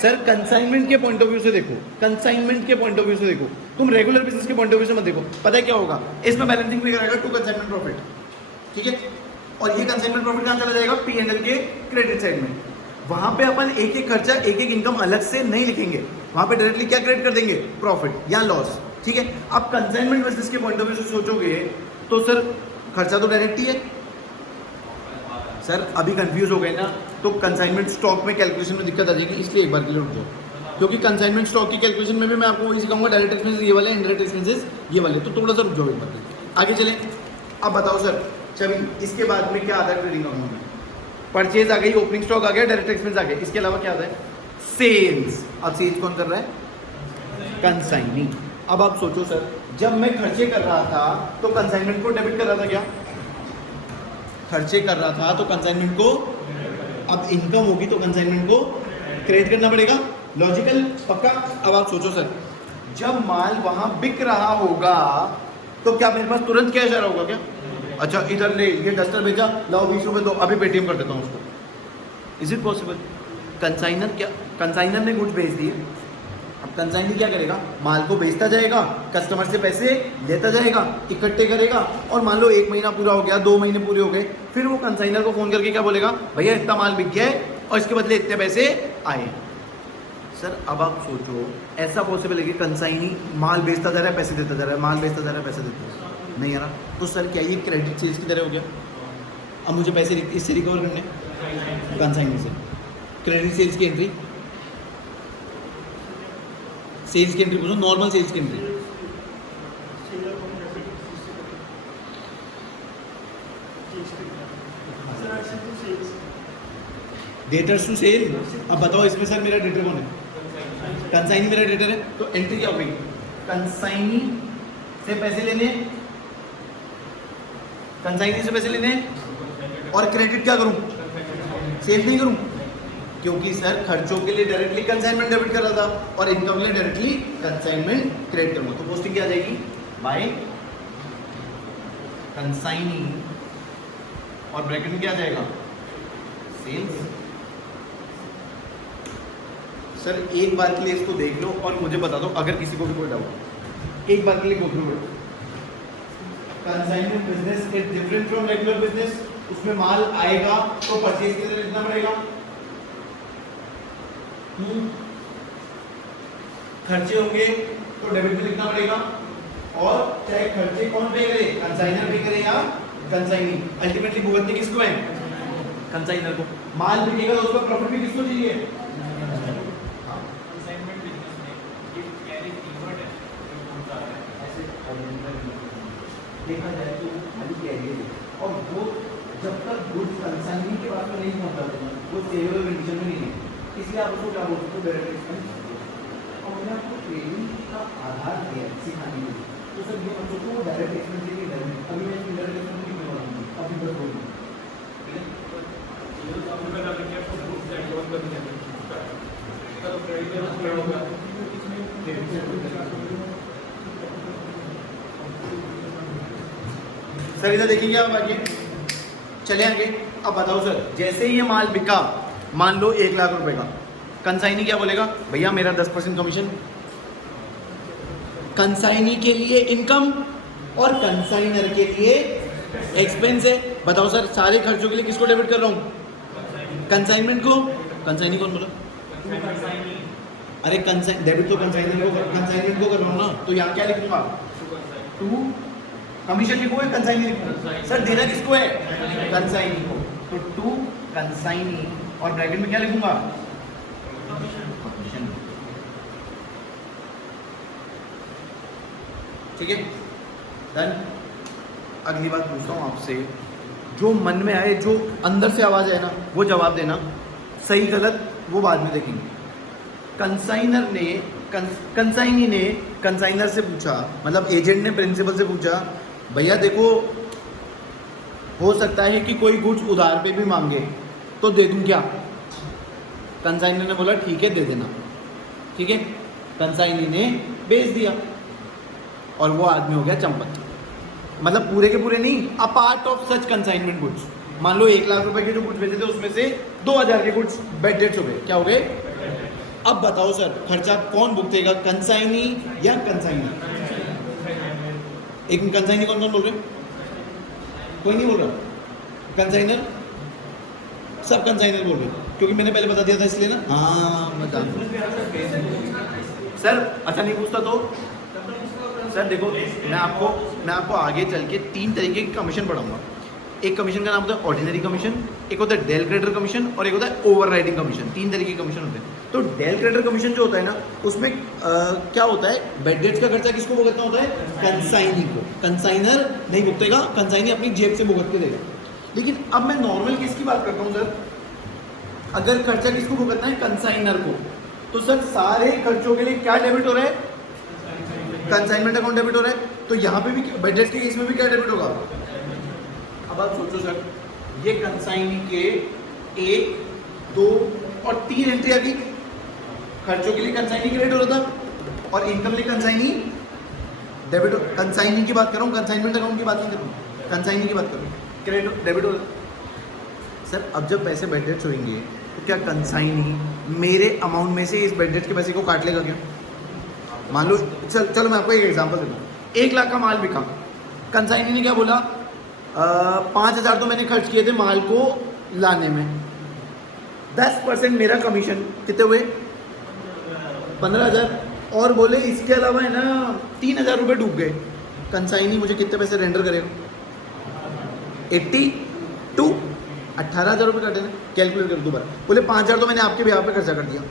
सर कंसाइनमेंट के पॉइंट ऑफ व्यू से देखो, कंसाइनमेंट के पॉइंट ऑफ व्यू से देखो, तुम रेगुलर बिजनेस के पॉइंट ऑफ व्यू से मत देखो। पता है क्या होगा? इसमें बैलेंसिंग फिगर आएगा टू कंसाइनमेंट प्रॉफिट, ठीक है। और ये कंसाइनमेंट प्रॉफिट कहाँ चला जाएगा? P&L के क्रेडिट साइड में। वहां पे अपन एक एक खर्चा, एक एक इनकम अलग से नहीं लिखेंगे, वहां पे डायरेक्टली क्या क्रेडिट कर देंगे? प्रॉफिट या लॉस, ठीक है। अब कंसाइनमेंट बिजनेस के पॉइंट ऑफ व्यू से सोचोगे तो सर खर्चा तो डायरेक्ट ही है। सर अभी कंफ्यूज हो गए ना, तो कंसाइनमेंट स्टॉक में कैलकुलेशन में दिक्कत आ जाएगी, इसलिए एक बार क्लियर हो, क्योंकि कंसाइनमेंट स्टॉक की कैलकुलेशन में भी मैं आपको वही सिखाऊंगा। डायरेक्ट एक्सपेंसेस ये वाले, इनडायरेक्ट एक्सपेंसेस ये वाले, तो थोड़ा सा रुक जाओ एक बार। आगे चलें। अब बताओ सर, चलिए इसके बाद में क्या आता है ट्रेडिंग अकाउंट में? परचेज आ गई, ओपनिंग स्टॉक आ गया, डायरेक्ट एक्सपेंस आ गया, इसके अलावा क्या आता है? सेल्स। अब सेल्स कौन कर रहा है? कंसाइनी। अब आप सोचो सर, जब मैं खर्चे कर रहा था तो कंसाइनमेंट को डेबिट कर रहा था क्या? खर्चे कर रहा था तो कंसाइनमेंट को, अब इनकम होगी तो कंसाइनमेंट को क्रेडिट करना पड़ेगा। लॉजिकल, पक्का? अब आप सोचो सर, जब माल वहां बिक रहा होगा तो क्या मेरे पास तुरंत कैश आ रहा होगा क्या? अच्छा इधर ले, ये डस्टर भेजा, लाओ 20 रुपये दो, अभी पेटीएम कर देता हूँ उसको। Is it possible? कंसाइनर क्या, कंसाइनर ने गुड्स भेज दिए, अब कंसाइनर क्या करेगा? माल को बेचता जाएगा, कस्टमर से पैसे लेता जाएगा, इकट्ठे करेगा, और मान लो 1 महीना पूरा हो गया, 2 महीने पूरे हो गए, फिर वो कंसाइनर को फोन करके क्या बोलेगा? भैया इतना माल बिक गया है और इसके बदले इतने पैसे आए। सर अब आप सोचो, ऐसा पॉसिबल है कि कंसाइनी माल बेचता जा रहा है, पैसे देता जा रहा है, माल बेचता जा रहा है, पैसे देता जा रहा है? नहीं है ना। तो सर क्या ये क्रेडिट सेल्स की तरह हो गया? अब मुझे पैसे इससे रिकवर करने, कंसाइनी से। क्रेडिट सेल्स की एंट्री, सेल्स की एंट्री पूछो, नॉर्मल सेल्स की एंट्री। Debtors to sale. अब बताओ इसमें सर मेरा डेटर कौन है? कंसाइनी मेरा डेटर है, तो एंट्री क्या होगी? कंसाइनी से पैसे लेने, कंसाइनी से पैसे लेने, और क्रेडिट क्या करूं? सेल नहीं करूं, क्योंकि सर खर्चों के लिए डायरेक्टली कंसाइनमेंट डेबिट कर रहा था और इनकम के लिए डायरेक्टली कंसाइनमेंट क्रेडिट करूंगा। तो पोस्टिंग क्या आ जाएगी? बाय कंसाइनी, और ब्रैकेट में क्या आ जाएगा? सेल्स। सर एक बार के लिए इसको देख लो और मुझे बता दो अगर किसी को भी कोई डाउट। एक बार के लिए गो थ्रू करो। Consignment business is different from regular business. उसमें माल आएगा तो परचेज के लिए लिखना पड़ेगा, खर्चे होंगे तो डेबिट में लिखना पड़ेगा, और चाहे खर्चे कौन पे करे, कंसाइनर पे करे या कंसाइनी, अल्टीमेटली भुगतने किसको है? कंसाइनर को। माल बिकेगा तो उसका प्रॉफिट भी किसको चाहिए? देखा जाए तो खाली कैरियर है, और वो जब तक गुड्स कंसाइनी के बाद में नहीं पहुंचाते हैं वो सेलेबल कंडीशन में नहीं है, इसलिए आप उसको क्या बोलते हो? Direct expense. और मैंने आपको ट्रेनिंग का आधार दिया सिखाने के लिए, तो सर ये बच्चों को डायरेक्ट एक्सपेंस के लिए डर है। अभी मैं डायरेक्ट एक्सपेंस नहीं करवाऊंगी, अभी बस बोलूँ सर। इधर देखेंगे आप आगे, चले आगे। अब बताओ सर, जैसे ही ये माल बिका, मान लो 1 लाख रुपए का, कंसाइनी क्या बोलेगा? भैया मेरा 10% कमीशन। कंसाइनी के लिए इनकम और कंसाइनर के लिए एक्सपेंस है। बताओ सर, सारे खर्चों के लिए किसको डेबिट कर रहा हूँ? कंसाइनमेंट को। कंसाइनी कौन बोला? अरे डेबिट तो कंसाइनमेंट को कर रहा हूँ ना, तो यहाँ क्या लिखूंगा? टू कमीशन लिखोगे, कंसाइनी लिखोगे? सर देना किसको है? कंसाइनी को, तो टू कंसाइनी, और ब्रैकेट में क्या लिखूंगा? कमीशन। ठीक है, डन। अगली बात पूछता हूँ आपसे, जो मन में आए, जो अंदर से आवाज आए ना, वो जवाब देना। सही गलत वो बाद में देखेंगे। कंसाइनर ने कंसाइनी ने कंसाइनर से पूछा, मतलब एजेंट ने प्रिंसिपल से पूछा, भैया देखो हो सकता है कि कोई गुड्स उधार पे भी मांगे तो दे दूं क्या? कंसाइनर ने बोला ठीक है दे देना। ठीक है, कंसाइनी ने बेच दिया और वो आदमी हो गया चंपत। मतलब पूरे के पूरे नहीं, a part of such consignment goods. मान लो 1 लाख रुपए के जो गुड्स बेचे थे उसमें से 2000 के गुड्स बैड डेट्स हो गए। क्या हो गए? अब बताओ सर, खर्चा कौन भुगतेगा, कंसाइनी या कंसाइनर? एक कंसाइनी कौन कौन बोल रहे? कोई नहीं बोल रहा। कंसाइनर, सब कंसाइनर बोल रहे, क्योंकि मैंने पहले बता दिया था इसलिए ना। हाँ मैं जानता सर। अच्छा नहीं पूछता तो सर देखो, मैं आपको आगे चल के 3 तरीके की कमीशन पढ़ाऊंगा। एक कमीशन का नाम होता है ऑर्डिनरी कमीशन, एक होता है डेल क्रेडिटर कमीशन, और एक होता है ओवरराइडिंग कमीशन। 3 तरीके के कमीशन होते हैं। तो डेल क्रेडिटर कमीशन जो होता है ना, उसमें क्या होता है? बैड डेट्स का खर्चा किसको भुगतना होता है? कंसाइनी को। कंसाइनर नहीं भुगतेगा, कंसाइनी अपनी जेब से भुगत के देगा। लेकिन अब मैं नॉर्मल केस की बात करता हूँ सर। अगर खर्चा किसको भुगतना है? कंसाइनर को। तो सर सारे खर्चों के लिए क्या डेबिट हो रहा है? कंसाइनमेंट अकाउंट डेबिट हो रहा है। तो यहाँ पे भी बैड डेट्स के केस में भी क्या डेबिट होगा? अब आप सोचो सर, ये कंसाइनी के 1, 2 और 3 एंट्री आ गई। खर्चों के लिए कंसाइनी क्रेडिट हो रहा था और इनकम के लिए कंसाइनी डेबिट। कंसाइनी की बात कर रहा हूँ, कंसाइनमेंट अकाउंट की बात नहीं कर रहा हूँ, कंसाइनी की बात कर रहा हूँ। क्रेडिट डेबिट हो रहा। सर अब जब पैसे बैड डेट्स होंगे तो क्या कंसाइनी मेरे अमाउंट में से इस बैड डेट्स के पैसे को काट लेगा क्या? मान लो चलो मैं आपको एक एग्जांपल देता हूँ। 1 लाख का माल बिका, कंसाइनी ने क्या बोला? 5000 तो मैंने खर्च किए थे माल को लाने में, 10% मेरा कमीशन, कितने हुए? 15000। और बोले इसके अलावा है ना 3000 रुपये डूब गए। कंसाइनी मुझे कितने पैसे रेंडर करेगा? 80। टू 18,000 रुपये कटे थे, कैलकुलेट कर दोबारा, बोले 5,000 तो मैंने आपके ब्याह पे खर्चा कर दिया,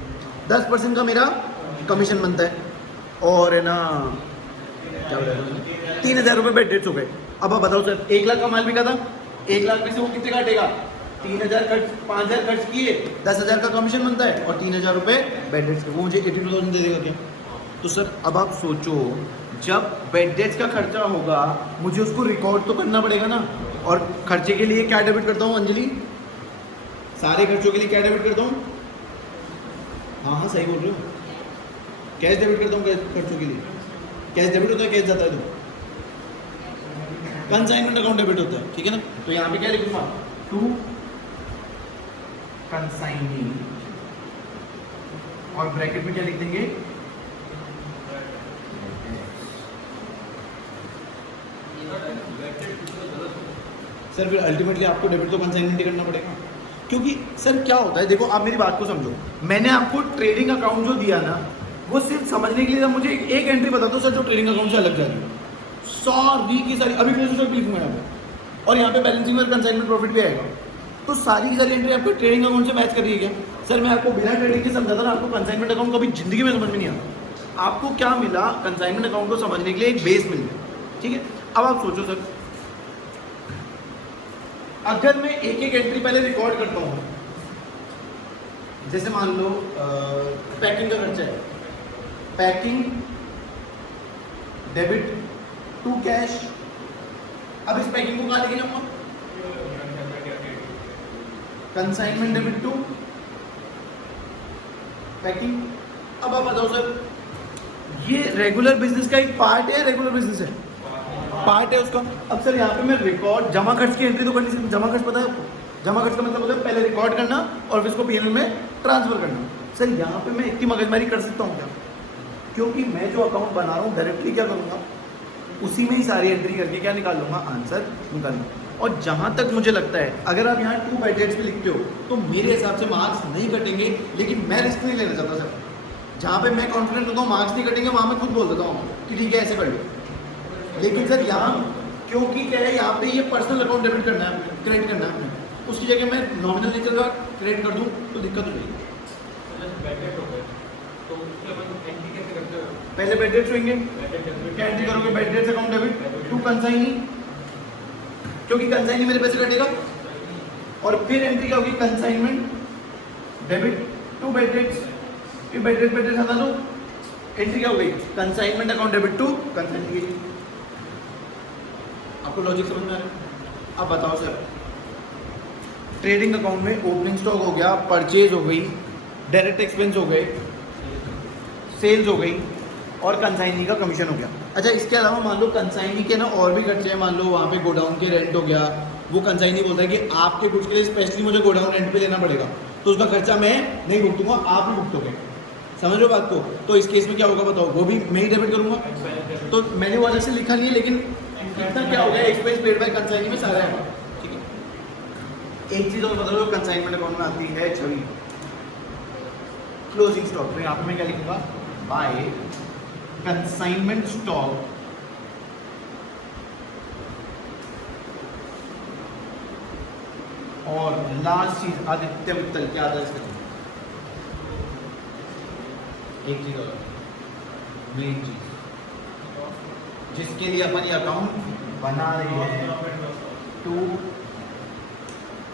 10% का मेरा कमीशन बनता है, और है ना क्या बोला 3,000 रुपये बेड डेट्स हो गए। अब आप बताओ सर 1 लाख का माल बिका था, 1 लाख में से वो कितने काटेगा, 3,000 खर्च, 5,000 खर्च किए, 10,000 का कमीशन बनता है और 3,000 रुपये बेड डेट्स, वो मुझे 82,000 दे देगा क्या? तो सर अब आप सोचो, जब बेड डेट्स का खर्चा होगा मुझे उसको रिकॉर्ड तो करना पड़ेगा ना, और खर्चे के लिए क्या डेबिट करता हूँ अंजलि, सारे खर्चों के लिए क्या डेबिट करता हूँ? हाँ हाँ सही बोल रहे हो, कैश डेबिट करता हूँ खर्चों के लिए, कैश डेबिट होता है, कैश जाता है तो कंसाइनमेंट अकाउंट डेबिट होता है, ठीक है ना। तो यहाँ पे क्या लिखूंगा, टू कंसाइनी, और ब्रैकेट में क्या लिख देंगे, सर फिर अल्टीमेटली आपको डेबिट तो कंसाइनमेंट ही करना पड़ेगा, क्योंकि सर क्या होता है, देखो आप मेरी बात को समझो, मैंने आपको ट्रेडिंग अकाउंट जो दिया ना, वो सिर्फ समझने के लिए मुझे एक एंट्री बता दो सर जो ट्रेडिंग अकाउंट से अलग जा रही है, सारी की सारी अभी क्लोजिंग स्टॉक लिखूंगा यहाँ पे, और यहाँ पे बैलेंसिंग और कंसाइनमेंट प्रॉफिट भी आएगा, तो सारी की सारी एंट्री आपको ट्रेडिंग अकाउंट से मैच कर रही है क्या? सर मैं आपको बिना ट्रेडिंग के समझाता ना, आपको कंसाइनमेंट अकाउंट कभी जिंदगी में समझ में नहीं आता। आपको क्या मिला, कंसाइनमेंट अकाउंट को समझने के लिए एक बेस मिल गया, ठीक है। अब आप सोचो सर, अगर मैं एक एक एंट्री पहले रिकॉर्ड करता हूँ, जैसे मान लो पैकिंग का खर्चा है, पैकिंग डेबिट टू कैश, अब इस पैकिंग को कहाँ लेके जाऊंगा, कंसाइनमेंट डेबिट टू पैकिंग। अब आप बताओ सर, ये रेगुलर बिजनेस का एक पार्ट है, रेगुलर बिजनेस है, पार्ट है उसका। अब सर यहाँ पे मैं रिकॉर्ड, जमा खर्च की एंट्री तो कर नहीं सकती, जमा खर्च पता है आपको, जमा खर्च का मतलब होता है पहले रिकॉर्ड करना और फिर उसको पीएनएल में ट्रांसफर करना। सर यहाँ पे मैं इतनी मगजमारी कर सकता हूँ क्या? क्योंकि मैं जो अकाउंट बना रहा हूँ डायरेक्टली क्या करूँगा, उसी में ही सारी एंट्री करके क्या निकाल लूँगा, आंसर निकाल लूँगा। और जहाँ तक मुझे लगता है, अगर आप यहाँ 2 बजट्स पे लिखते हो तो मेरे हिसाब से मार्क्स नहीं कटेंगे, लेकिन मैं रिस्क नहीं लेना चाहता सर। जहाँ पे मैं कॉन्फिडेंट होता हूँ मार्क्स नहीं कटेंगे, वहाँ मैं खुद बोल देता हूँ कि ठीक है ऐसे कर लो। लेकिन सर यहाँ क्योंकि क्या है, यहाँ पे ये पर्सनल अकाउंट डेबिट करना है, क्रेडिट करना है, उसकी जगह मैं नॉमिनल नेचर का क्रेडिट कर दूँ तो दिक्कत हो जाएगी। पहले बेड डेट्स होंगे, क्या एंट्री करोगे, bad debts account debit to consignee, क्योंकि कंसाइनी मेरे पैसे कटेगा, और फिर एंट्री क्या होगी, consignment debit to bad debts, फिर बेड डेट्स हटा दो, एंट्री क्या हो गई, consignment account debit to consignee. आपको लॉजिक समझ में आ रहा है? अब बताओ सर, ट्रेडिंग अकाउंट में ओपनिंग स्टॉक हो गया, परचेज हो गई, डायरेक्ट एक्सपेंस हो गए, सेल्स हो गई, और कंसाइनी का कमीशन हो गया। अच्छा इसके अलावा मान लो कंसाइनी के ना और भी खर्चे हैं, मान लो वहाँ पे गोडाउन के रेंट हो गया, वो कंसाइनी बोलता है कि आपके गुड्स के लिए स्पेशली मुझे गोडाउन रेंट पे लेना पड़ेगा, तो उसका खर्चा मैं नहीं भुगतूंगा, आप ही भुगतोगे, समझ लो बात को। तो इस केस में क्या होगा बताओ, वो भी मैं ही डेबिट करूंगा। तो मैंने वो अलग से लिखा नहीं है, लेकिन इतना क्या हो गया, एक्सपेंस पेड बाय कंसाइनी में सारा है, ठीक है। एक चीज़ और बता दो, कंसाइनमेंट अकाउंट में आती है छवि क्लोजिंग स्टॉक, तो यहाँ पे मैं क्या लिखूंगा, बाय कंसाइनमेंट स्टॉक और लास्ट चीज आदित्य मित्तल, क्या आता है इसका, एक चीज और मेन चीज जिसके लिए अपन ये अकाउंट बना रहे हैं, टू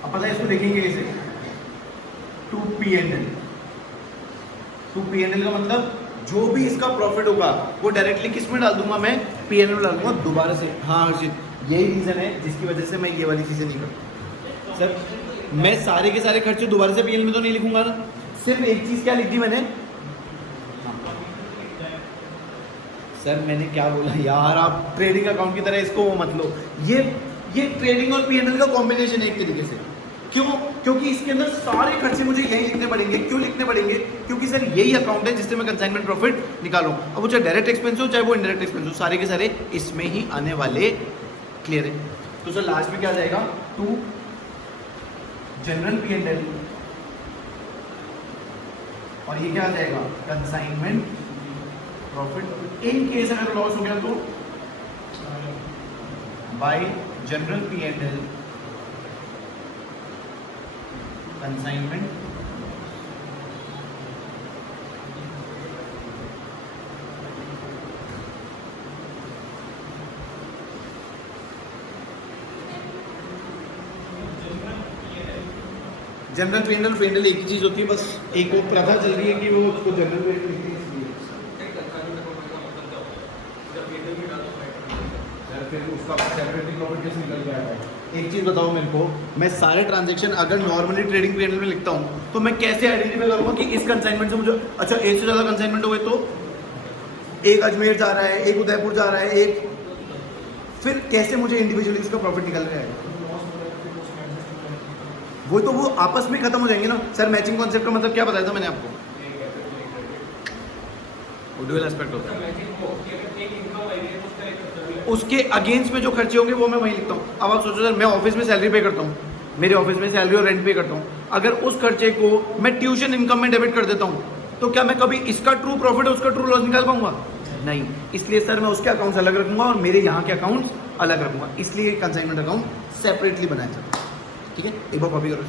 अब पता है इसको देखेंगे कैसे, टू पीएनएल। टू पीएनएल का मतलब जो भी इसका प्रॉफिट होगा वो डायरेक्टली किस में डाल दूंगा, मैं पीएनएल में डाल दूंगा दोबारा से। हाँ हर्षित, यही रीजन है जिसकी वजह से मैं ये वाली चीजें नहीं करता सर। मैं सारे के सारे खर्चे दोबारा से पीएनएल में तो नहीं लिखूंगा ना, सिर्फ एक चीज क्या लिख दी मैंने, सर मैंने क्या बोला यार, आप ट्रेडिंग अकाउंट की तरह इसको वो मत लो, ये ट्रेडिंग और पीएनएल का कॉम्बिनेशन है एक तरीके से। क्यों? क्योंकि इसके अंदर सारे खर्चे मुझे यही लिखने पड़ेंगे। क्यों लिखने पड़ेंगे? क्योंकि सर यही अकाउंट है जिससे मैं कंसाइनमेंट प्रॉफिट निकालूं। अब वो चाहे डायरेक्ट एक्सपेंस हो चाहे वो इनडायरेक्ट एक्सपेंस हो, सारे के सारे इसमें ही आने वाले। क्लियर है? तो सर लास्ट में क्या आ जाएगा, टू जनरल पीएनएल, और ये क्या आ जाएगा, कंसाइनमेंट प्रॉफिट। इन केस अगर लॉस हो गया तो by general PNL consignment, general पेंडल पेंडल एक ही चीज होती है, बस एक वो प्रथा चल रही है कि वो उसको जनरल पेंडल लिखते हैं इसलिए। फिर उसका सेपरेटली प्रॉफिट कैसे निकल जाएगा? एक चीज बताओ मेरे को, मैं सारे ट्रांजैक्शन अगर नॉर्मली ट्रेडिंग पेंडल में लिखता हूँ तो मैं कैसे आइडेंटिफाई करूंगा कि इस कंसाइनमेंट से मुझे, अच्छा एक से ज्यादा कंसाइनमेंट हुए तो एक अजमेर जा रहा है, एक उदयपुर जा रहा है, एक, फिर कैसे मुझे इंडिविजुअली उसका प्रॉफिट निकल रहा है? वो तो वो आपस में खत्म हो जाएंगे ना सर। मैचिंग कॉन्सेप्ट का मतलब क्या बताया था मैंने आपको? ड्यूअल एस्पेक्ट होता है, उसके अगेंस्ट में जो खर्चे होंगे वो मैं वहीं लिखता हूँ। अब आप सोचो सर, मैं ऑफिस में सैलरी पे करता हूँ, मेरे ऑफिस में सैलरी और रेंट पे करता हूँ, अगर उस खर्चे को मैं ट्यूशन इनकम में डेबिट कर देता हूँ तो क्या मैं कभी इसका ट्रू प्रॉफिट और उसका ट्रू लॉस निकाल पाऊंगा? नहीं। इसलिए सर मैं उसके अकाउंट्स अलग रखूंगा और मेरे यहाँ के अकाउंट्स अलग रखूंगा, इसलिए कंसाइनमेंट अकाउंट सेपरेटली बनाया जाता है। ठीक है, एक बार कॉपी करो।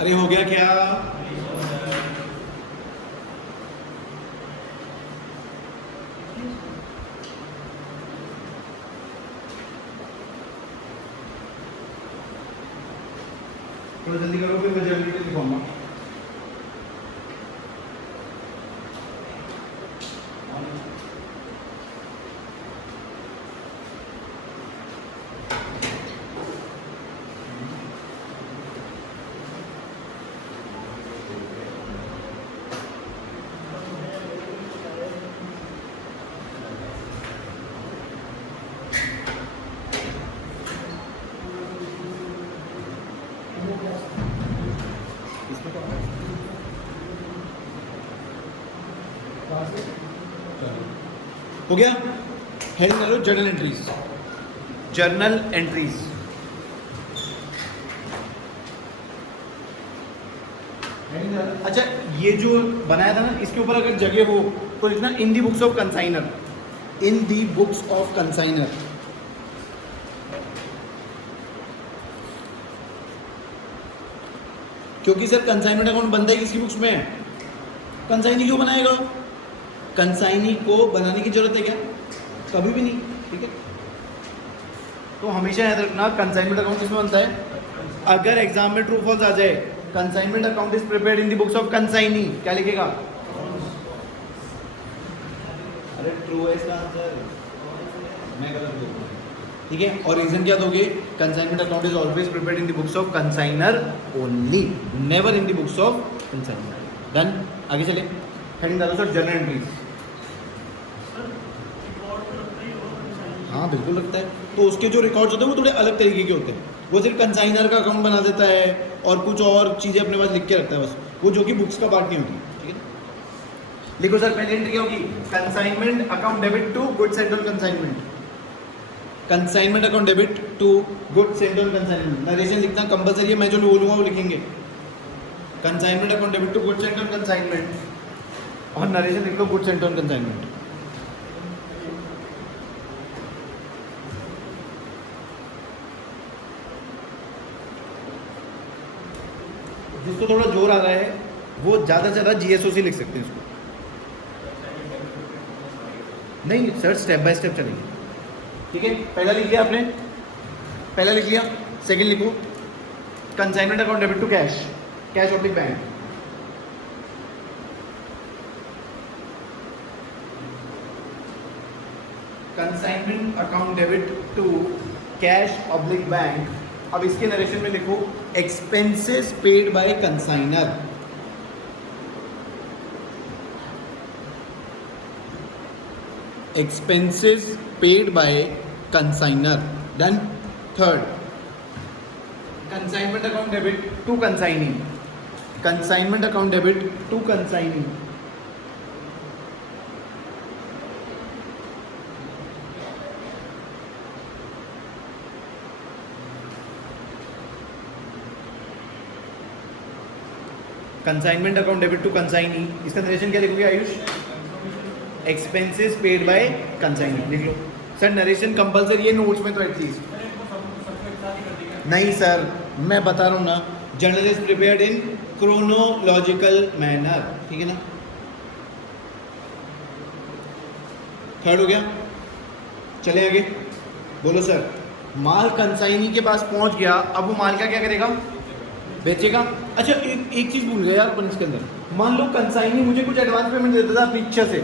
अरे हो गया क्या? थोड़ा जल्दी करो, फिर मैं जल्दी दिखाऊंगा। कहाँ से? चलो। हो गया। हेडिंग डालो journal entries, journal entries. Heading डालो। अच्छा, ये जो बनाया था ना, इसके ऊपर अगर जगह हो तो लिखना in the books of consignor, in the books of consignor. क्योंकि सर कंसाइनमेंट अकाउंट बनता है किसकी बुक्स में? कंसाइनी क्यों बनाएगा? कंसाइनी को बनाने की जरूरत है क्या? कभी भी नहीं। ठीक है, तो हमेशा याद रखना कंसाइनमेंट अकाउंट किसमें बनता है? अगर एग्जाम में ट्रू फॉल्स आ जाए, consignment account is prepared in the books of consignee, क्या लिखेगा? अरे ट्रू है इसका आंसर, मैं गलत बोल रहा हूं। ठीक है, और रीजन क्या दोगे? Consignment account is always prepared in the books of consigner only, never in the books of consigner. Done, आगे चले। हेडिंग डालो सर जर्नल एंट्रीज। हाँ बिल्कुल लगता है। तो उसके जो रिकॉर्ड्स होते हैं वो थोड़े अलग तरीके के होते हैं। वो सिर्फ कंसाइनर का अकाउंट बना देता है और कुछ और चीज़ें अपने पास लिख के रखता है बस, वो जो कि बुक्स का पार्ट नहीं होती। ठीक है, लिखो सर पहली एंट्री क्या होगी? Consignment account debit to goods sent on consignment, consignment account debit to goods sent on consignment. Narration लिखना कंपलसरी है, मैं जो बोलूँगा वो लिखेंगे। Consignment account debit to goods sent on consignment, और नरेशन लिख लो गुड्स एंड ऑन कंसाइनमेंट। जिसको थोड़ा जोर आ रहा है वो ज़्यादा से ज़्यादा जीएसओसी लिख सकते हैं इसको। नहीं सर, स्टेप बाय स्टेप चलेंगे। ठीक है, पहला लिख लिया आपने, पहला लिख लिया। सेकंड लिखो consignment account debit to cash, cash oblique bank. Consignment account debit to cash oblique bank. अब इसके नरेशन में लिखो expenses paid by consigner, expenses paid by consigner. Done. Third, consignment account debit to consignee, consignment account debit to consignee. Consignment account debit to consignee, इसका narration क्या लिखोगे Ayush? Expenses paid by consignee लिख लो। Sir narration compulsory है notes में तो at least. नहीं sir, मैं बता रहा हूँ ना, journal is prepared in chronological manner. ठीक है ना। थर्ड हो गया, चले आगे। बोलो सर, माल कंसाइनी के पास पहुंच गया, अब वो माल का क्या करेगा? बेचेगा। अच्छा एक चीज़ भूल गए यार अपन इसके अंदर। मान लो कंसाइनी मुझे कुछ एडवांस पेमेंट देता था अपनी इच्छा से,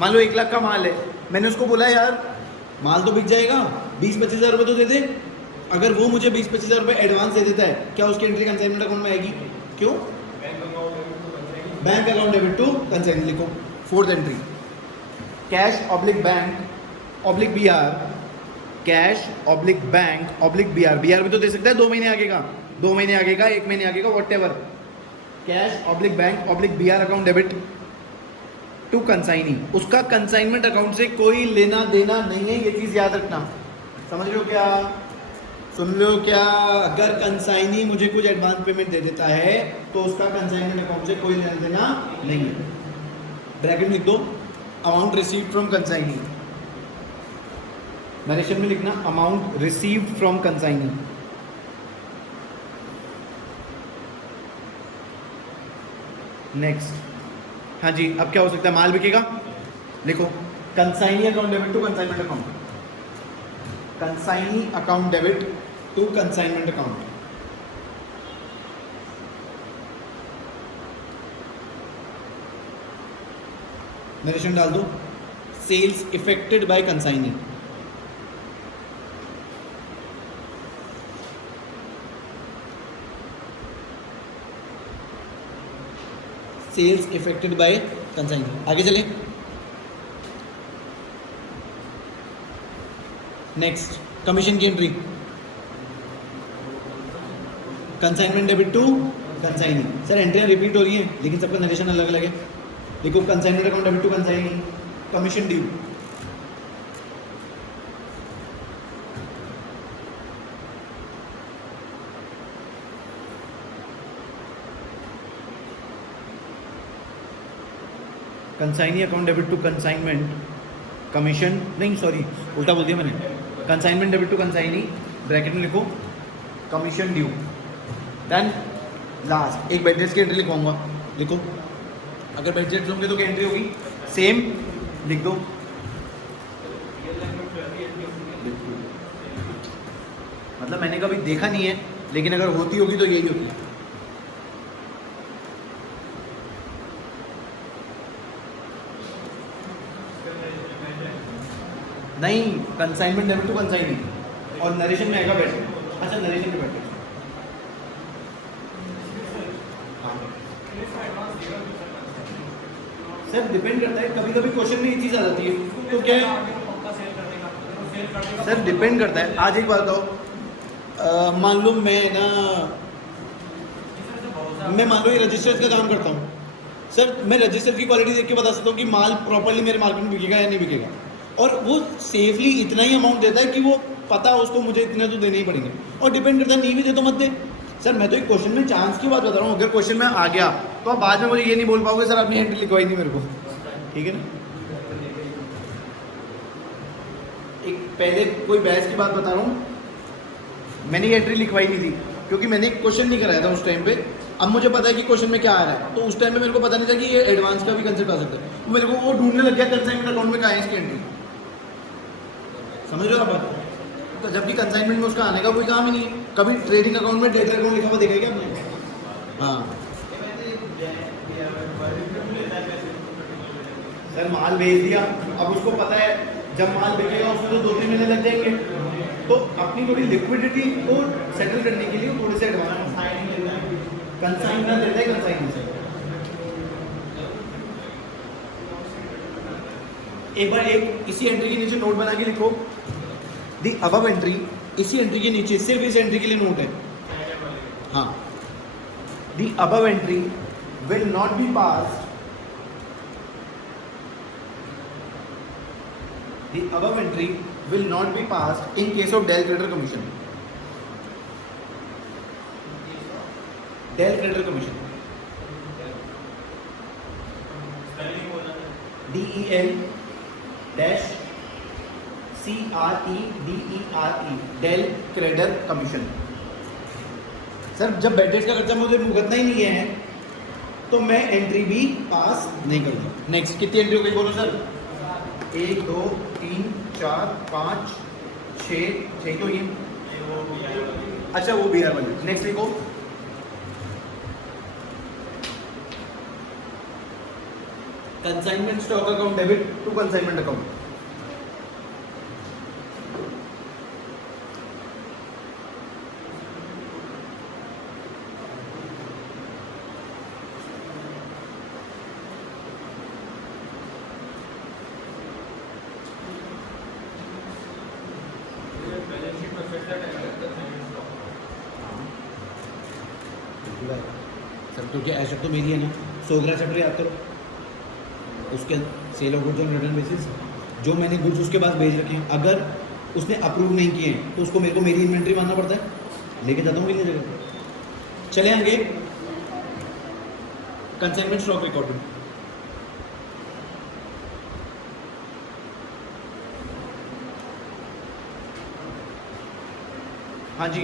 मान लो 1 लाख का माल है, मैंने उसको बोला यार माल तो बिक जाएगा, 20-25 हज़ार रुपये तो दे दे। अगर वो मुझे 20-25 हज़ार रुपये एडवांस दे देता है, क्या उसकी एंट्री कंसाइनमेंट अकाउंट में आएगी? क्यों? Bank account debit to consignee लिखो। Fourth entry, cash oblique bank oblique B R, cash oblique bank oblique B R. B R भी तो दे सकता है 2 महीने आगे का, 2 महीने आगे का, 1 महीने आगे का, whatever. Cash oblique bank oblique B R account debit to consignee. उसका कंसाइनमेंट अकाउंट से कोई लेना देना नहीं है, ये चीज़ याद रखना। समझ लो क्या? सुन लो क्या? अगर कंसाइनी मुझे कुछ एडवांस पेमेंट दे देता है तो उसका कंसाइनमेंट अकाउंट से कोई लेना देना नहीं है। ब्रैकेट लिख दो, amount received from consignee. Narration में लिखना amount received from consignee. Next, हाँ जी, अब क्या हो सकता है? माल बिकेगा। लिखो consignee account debit to consignment account, consignee account debit to consignment account. Narration डाल दो, sales effected by consignee. Sales effected by consignee. आगे चले। नेक्स्ट, कमीशन की entry, consignment debit to consignee. Sir एंट्रियां रिपीट हो रही है लेकिन सबका नरेशन अलग अलग है। देखो consigner account debit to consignee, commission due, consignee account debit to consignment, commission नहीं सॉरी उल्टा बोल दिया मैंने, consignment debit to consignee, bracket में लिखो कमीशन ड्यू। देन लास्ट एक बेड डेट्स की एंट्री लिखवाऊंगा, लिखो अगर बेड डेट्स होंगे तो क्या एंट्री होगी, सेम लिख दो। मतलब मैंने कभी देखा नहीं है, लेकिन अगर होती होगी तो यही होती है। नहीं, कंसाइनमेंट डेबिट टू कंसाइनी और नरेशन में आएगा बेड। अच्छा नरेशन में बैठे सर डिपेंड करता है, कभी कभी क्वेश्चन में ये चीज़ आ जाती है तो क्या है सर, डिपेंड करता है। आज एक बात बताओ, मान लो मैं मान लो ये रजिस्टर्स का काम करता हूँ सर, मैं रजिस्टर की क्वालिटी देख के बता सकता हूँ कि माल प्रॉपर्ली मेरे मार्केट में बिकेगा या नहीं बिकेगा, और वो सेफली इतना ही अमाउंट देता है कि वो पता है उसको मुझे इतने तो देने ही पड़ेंगे, और डिपेंड करता है नहीं भी दे तो मत दे। सर मैं तो एक क्वेश्चन में चांस की बात बता रहा हूँ, अगर क्वेश्चन में आ गया तो आप बाद में मुझे ये नहीं बोल पाओगे सर आपने एंट्री लिखवाई नहीं मेरे को, ठीक है ना। एक पहले कोई बहस की बात बता रहा हूँ, मैंने ये एंट्री लिखवाई नहीं थी क्योंकि मैंने एक क्वेश्चन नहीं कराया था उस टाइम पे। अब मुझे पता है कि क्वेश्चन में क्या आ रहा है, तो उस टाइम पे मेरे को पता नहीं था कि ये एडवांस का भी कंसेप्ट आ सकता है, मेरे को वो ढूंढने लग गया कंसाइनमेंट अकाउंट में कहाँ है इसकी एंट्री, समझ रहे हो आप बात। तो जब भी कंसाइनमेंट में उसका आने का कोई काम ही नहीं है। कभी ट्रेडिंग अकाउंट में डेटर अकाउंट लिखा हुआ देखा क्या आपने? हाँ सर माल भेज दिया, अब उसको पता है जब माल बिकेगा उसमें तो 2-3 महीने लग जाएंगे, तो अपनी थोड़ी लिक्विडिटी को सेटल करने के लिए थोड़े से एडवांस कंसाइनर देता है, कंसाइनर से एक बार एक इसी एंट्री के नीचे नोट बना के लिखो, दी अबव एंट्री, इसी एंट्री के नीचे सिर्फ इस एंट्री के लिए नोट है। हाँ, the above entry will not be passed, the above entry will not be passed in case of del credere commission, del credere commission, DEL dash CREDERE, del credere commission. Sir जब bad debts का खर्चा मुझे भुगतना ही नहीं है तो मैं entry भी पास नहीं करूँगा। नेक्स्ट कितनी एंट्री हो गई बोलो सर? 1 2 3 4 5 6 तो ये, अच्छा वो BR वाली। नेक्स्ट लिखो consignment stock account debit to consignment account. Sir तो क्या ऐसा तो मेरी है ना, 100 चैप्टर याद करो, उसके sale of goods on return basis जो मैंने गुड्स उसके पास भेज रखे हैं, अगर उसने अप्रूव नहीं किए हैं तो उसको मेरे को मेरी इन्वेंट्री मानना पड़ता है, लेके जाता हूँ कितनी जगह। चले आगे कंसाइनमेंट स्टॉक रिकॉर्डिंग। हाँ जी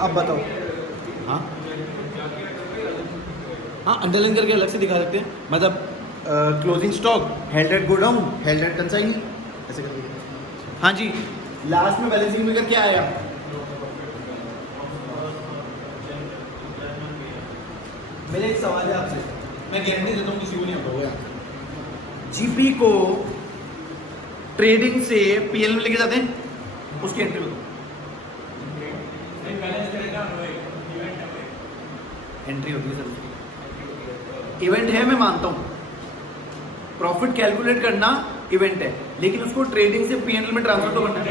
अब बताओ। हाँ हाँ अंडरलाइन करके अलग से दिखा सकते हैं, मतलब closing stock held at godown, held at consignee, ऐसे करके। हाँ जी लास्ट में बैलेंसिंग फिगर क्या आया? मेरा एक सवाल है आपसे, मैं गारंटी देता हूँ किसी को नहीं होगा। जीपी को ट्रेडिंग से पीएल में लेके जाते हैं, उसकी एंट्री बताओ। एंट्री होती है सर, इवेंट है मैं मानता हूँ, प्रॉफिट कैलकुलेट करना इवेंट है, लेकिन उसको ट्रेडिंग से पीएनएल में ट्रांसफर तो करना है।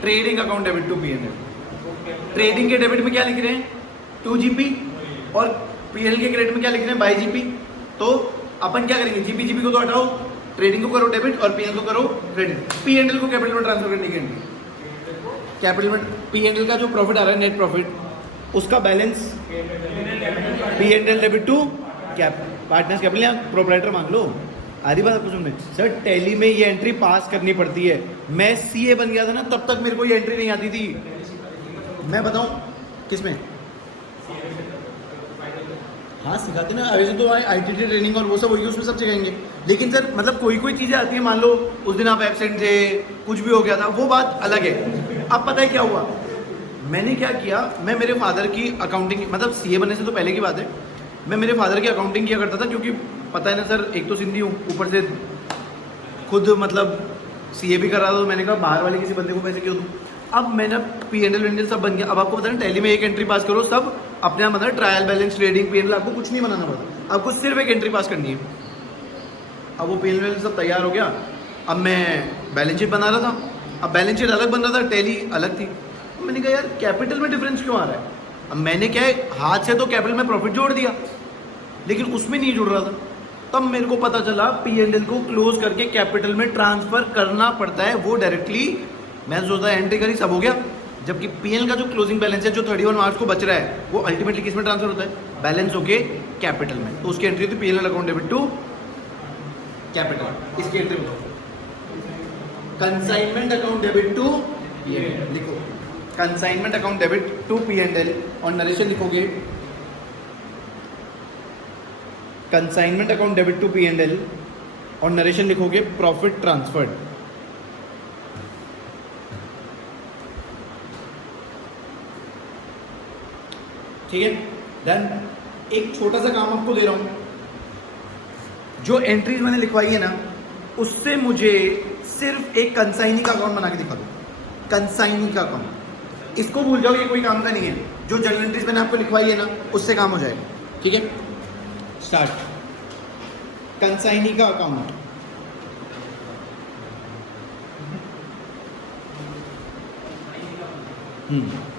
Trading account debit to PNL, trading के डेबिट में क्या लिख रहे हैं? 2GP, और पीएल के क्रेडिट में क्या लिख रहे हैं, बाय जीपी। तो अपन क्या करेंगे, जीपी को तो हटाओ, ट्रेडिंग को करो डेबिट और पीएल को करो क्रेडिट। पीएनएल को कैपिटल में ट्रांसफर करने की एंट्री, कैपिटल में पीएनएल का जो प्रॉफिट आ रहा है नेट प्रॉफिट, उसका balance PNL debit to cap partners capital या प्रोप्राइटर मान लो। आ रही बात आपको समझ में? सर टैली में ये एंट्री पास करनी पड़ती है। मैं सीए बन गया था ना, तब तक मेरे को ये एंट्री नहीं आती थी। मैं बताऊं किसमें? हाँ सिखाते ना, ऐसे तो आईटीटी ट्रेनिंग और वो सब होगी, उसमें सब सिखाएंगे। लेकिन सर मतलब कोई चीज़ें आती है, मान लो उस दिन आप एब्सेंट थे, कुछ भी हो गया था, वो बात अलग है। अब पता है क्या हुआ, मैंने क्या किया, मैं मेरे फादर की अकाउंटिंग, मतलब सीए बनने से तो पहले की बात है, मैं मेरे फादर की अकाउंटिंग किया करता था, क्योंकि पता है ना सर, एक तो सिंधी हूँ, ऊपर से खुद मतलब सीए भी कर रहा था, तो मैंने कहा बाहर वाले किसी बंदे को पैसे क्यों दूँ। अब मैंने पीएनएल वेंडल सब बन गया। अब आपको पता है ना, टैली में एक एंट्री पास करो, सब अपने आप मतलब ट्रायल बैलेंस ट्रेडिंग पीएनएल, आपको कुछ नहीं बनाना पड़ता, आपको सिर्फ एक एंट्री पास करनी है। अब वो पीएनएल सब तैयार हो गया, अब मैं बैलेंस शीट बना रहा था। अब बैलेंस शीट अलग बन रहा था, टैली अलग थी। मैंने कहा यार कैपिटल में डिफरेंस क्यों आ रहा है। अब मैंने क्या है, हाथ से तो कैपिटल में प्रॉफिट जोड़ दिया, लेकिन उसमें नहीं जुड़ रहा था। तब मेरे को पता चला पीएनएल को क्लोज करके कैपिटल में ट्रांसफर करना पड़ता है। वो डायरेक्टली मैं सोचता एंट्री करी, सब हो गया, जबकि पीएनएल का जो क्लोजिंग बैलेंस है, जो 31 मार्च को बच रहा है, वो अल्टीमेटली किस में ट्रांसफर होता है, बैलेंस होके कैपिटल में। तो उसकी एंट्री थी PNL account debit to capital. इसकी एंट्री बताओ, consignment account debit to PNL लिखो, consignment account debit to PNL, और नरेशन लिखोगे consignment account debit to PNL, और नरेशन लिखोगे प्रॉफिट ट्रांसफर्ड। ठीक है डन। एक छोटा सा काम आपको दे रहा हूं, जो एंट्रीज मैंने लिखवाई है ना, उससे मुझे सिर्फ एक कंसाइनी का अकाउंट बना के दिखा दो, कंसाइनी का अकाउंट। इसको भूल जाओ, ये कोई काम का नहीं है। जो जर्नल एंट्रीज मैंने आपको लिखवाई है ना, उससे काम हो जाएगा। ठीक है, स्टार्ट। कंसाइनी का अकाउंट,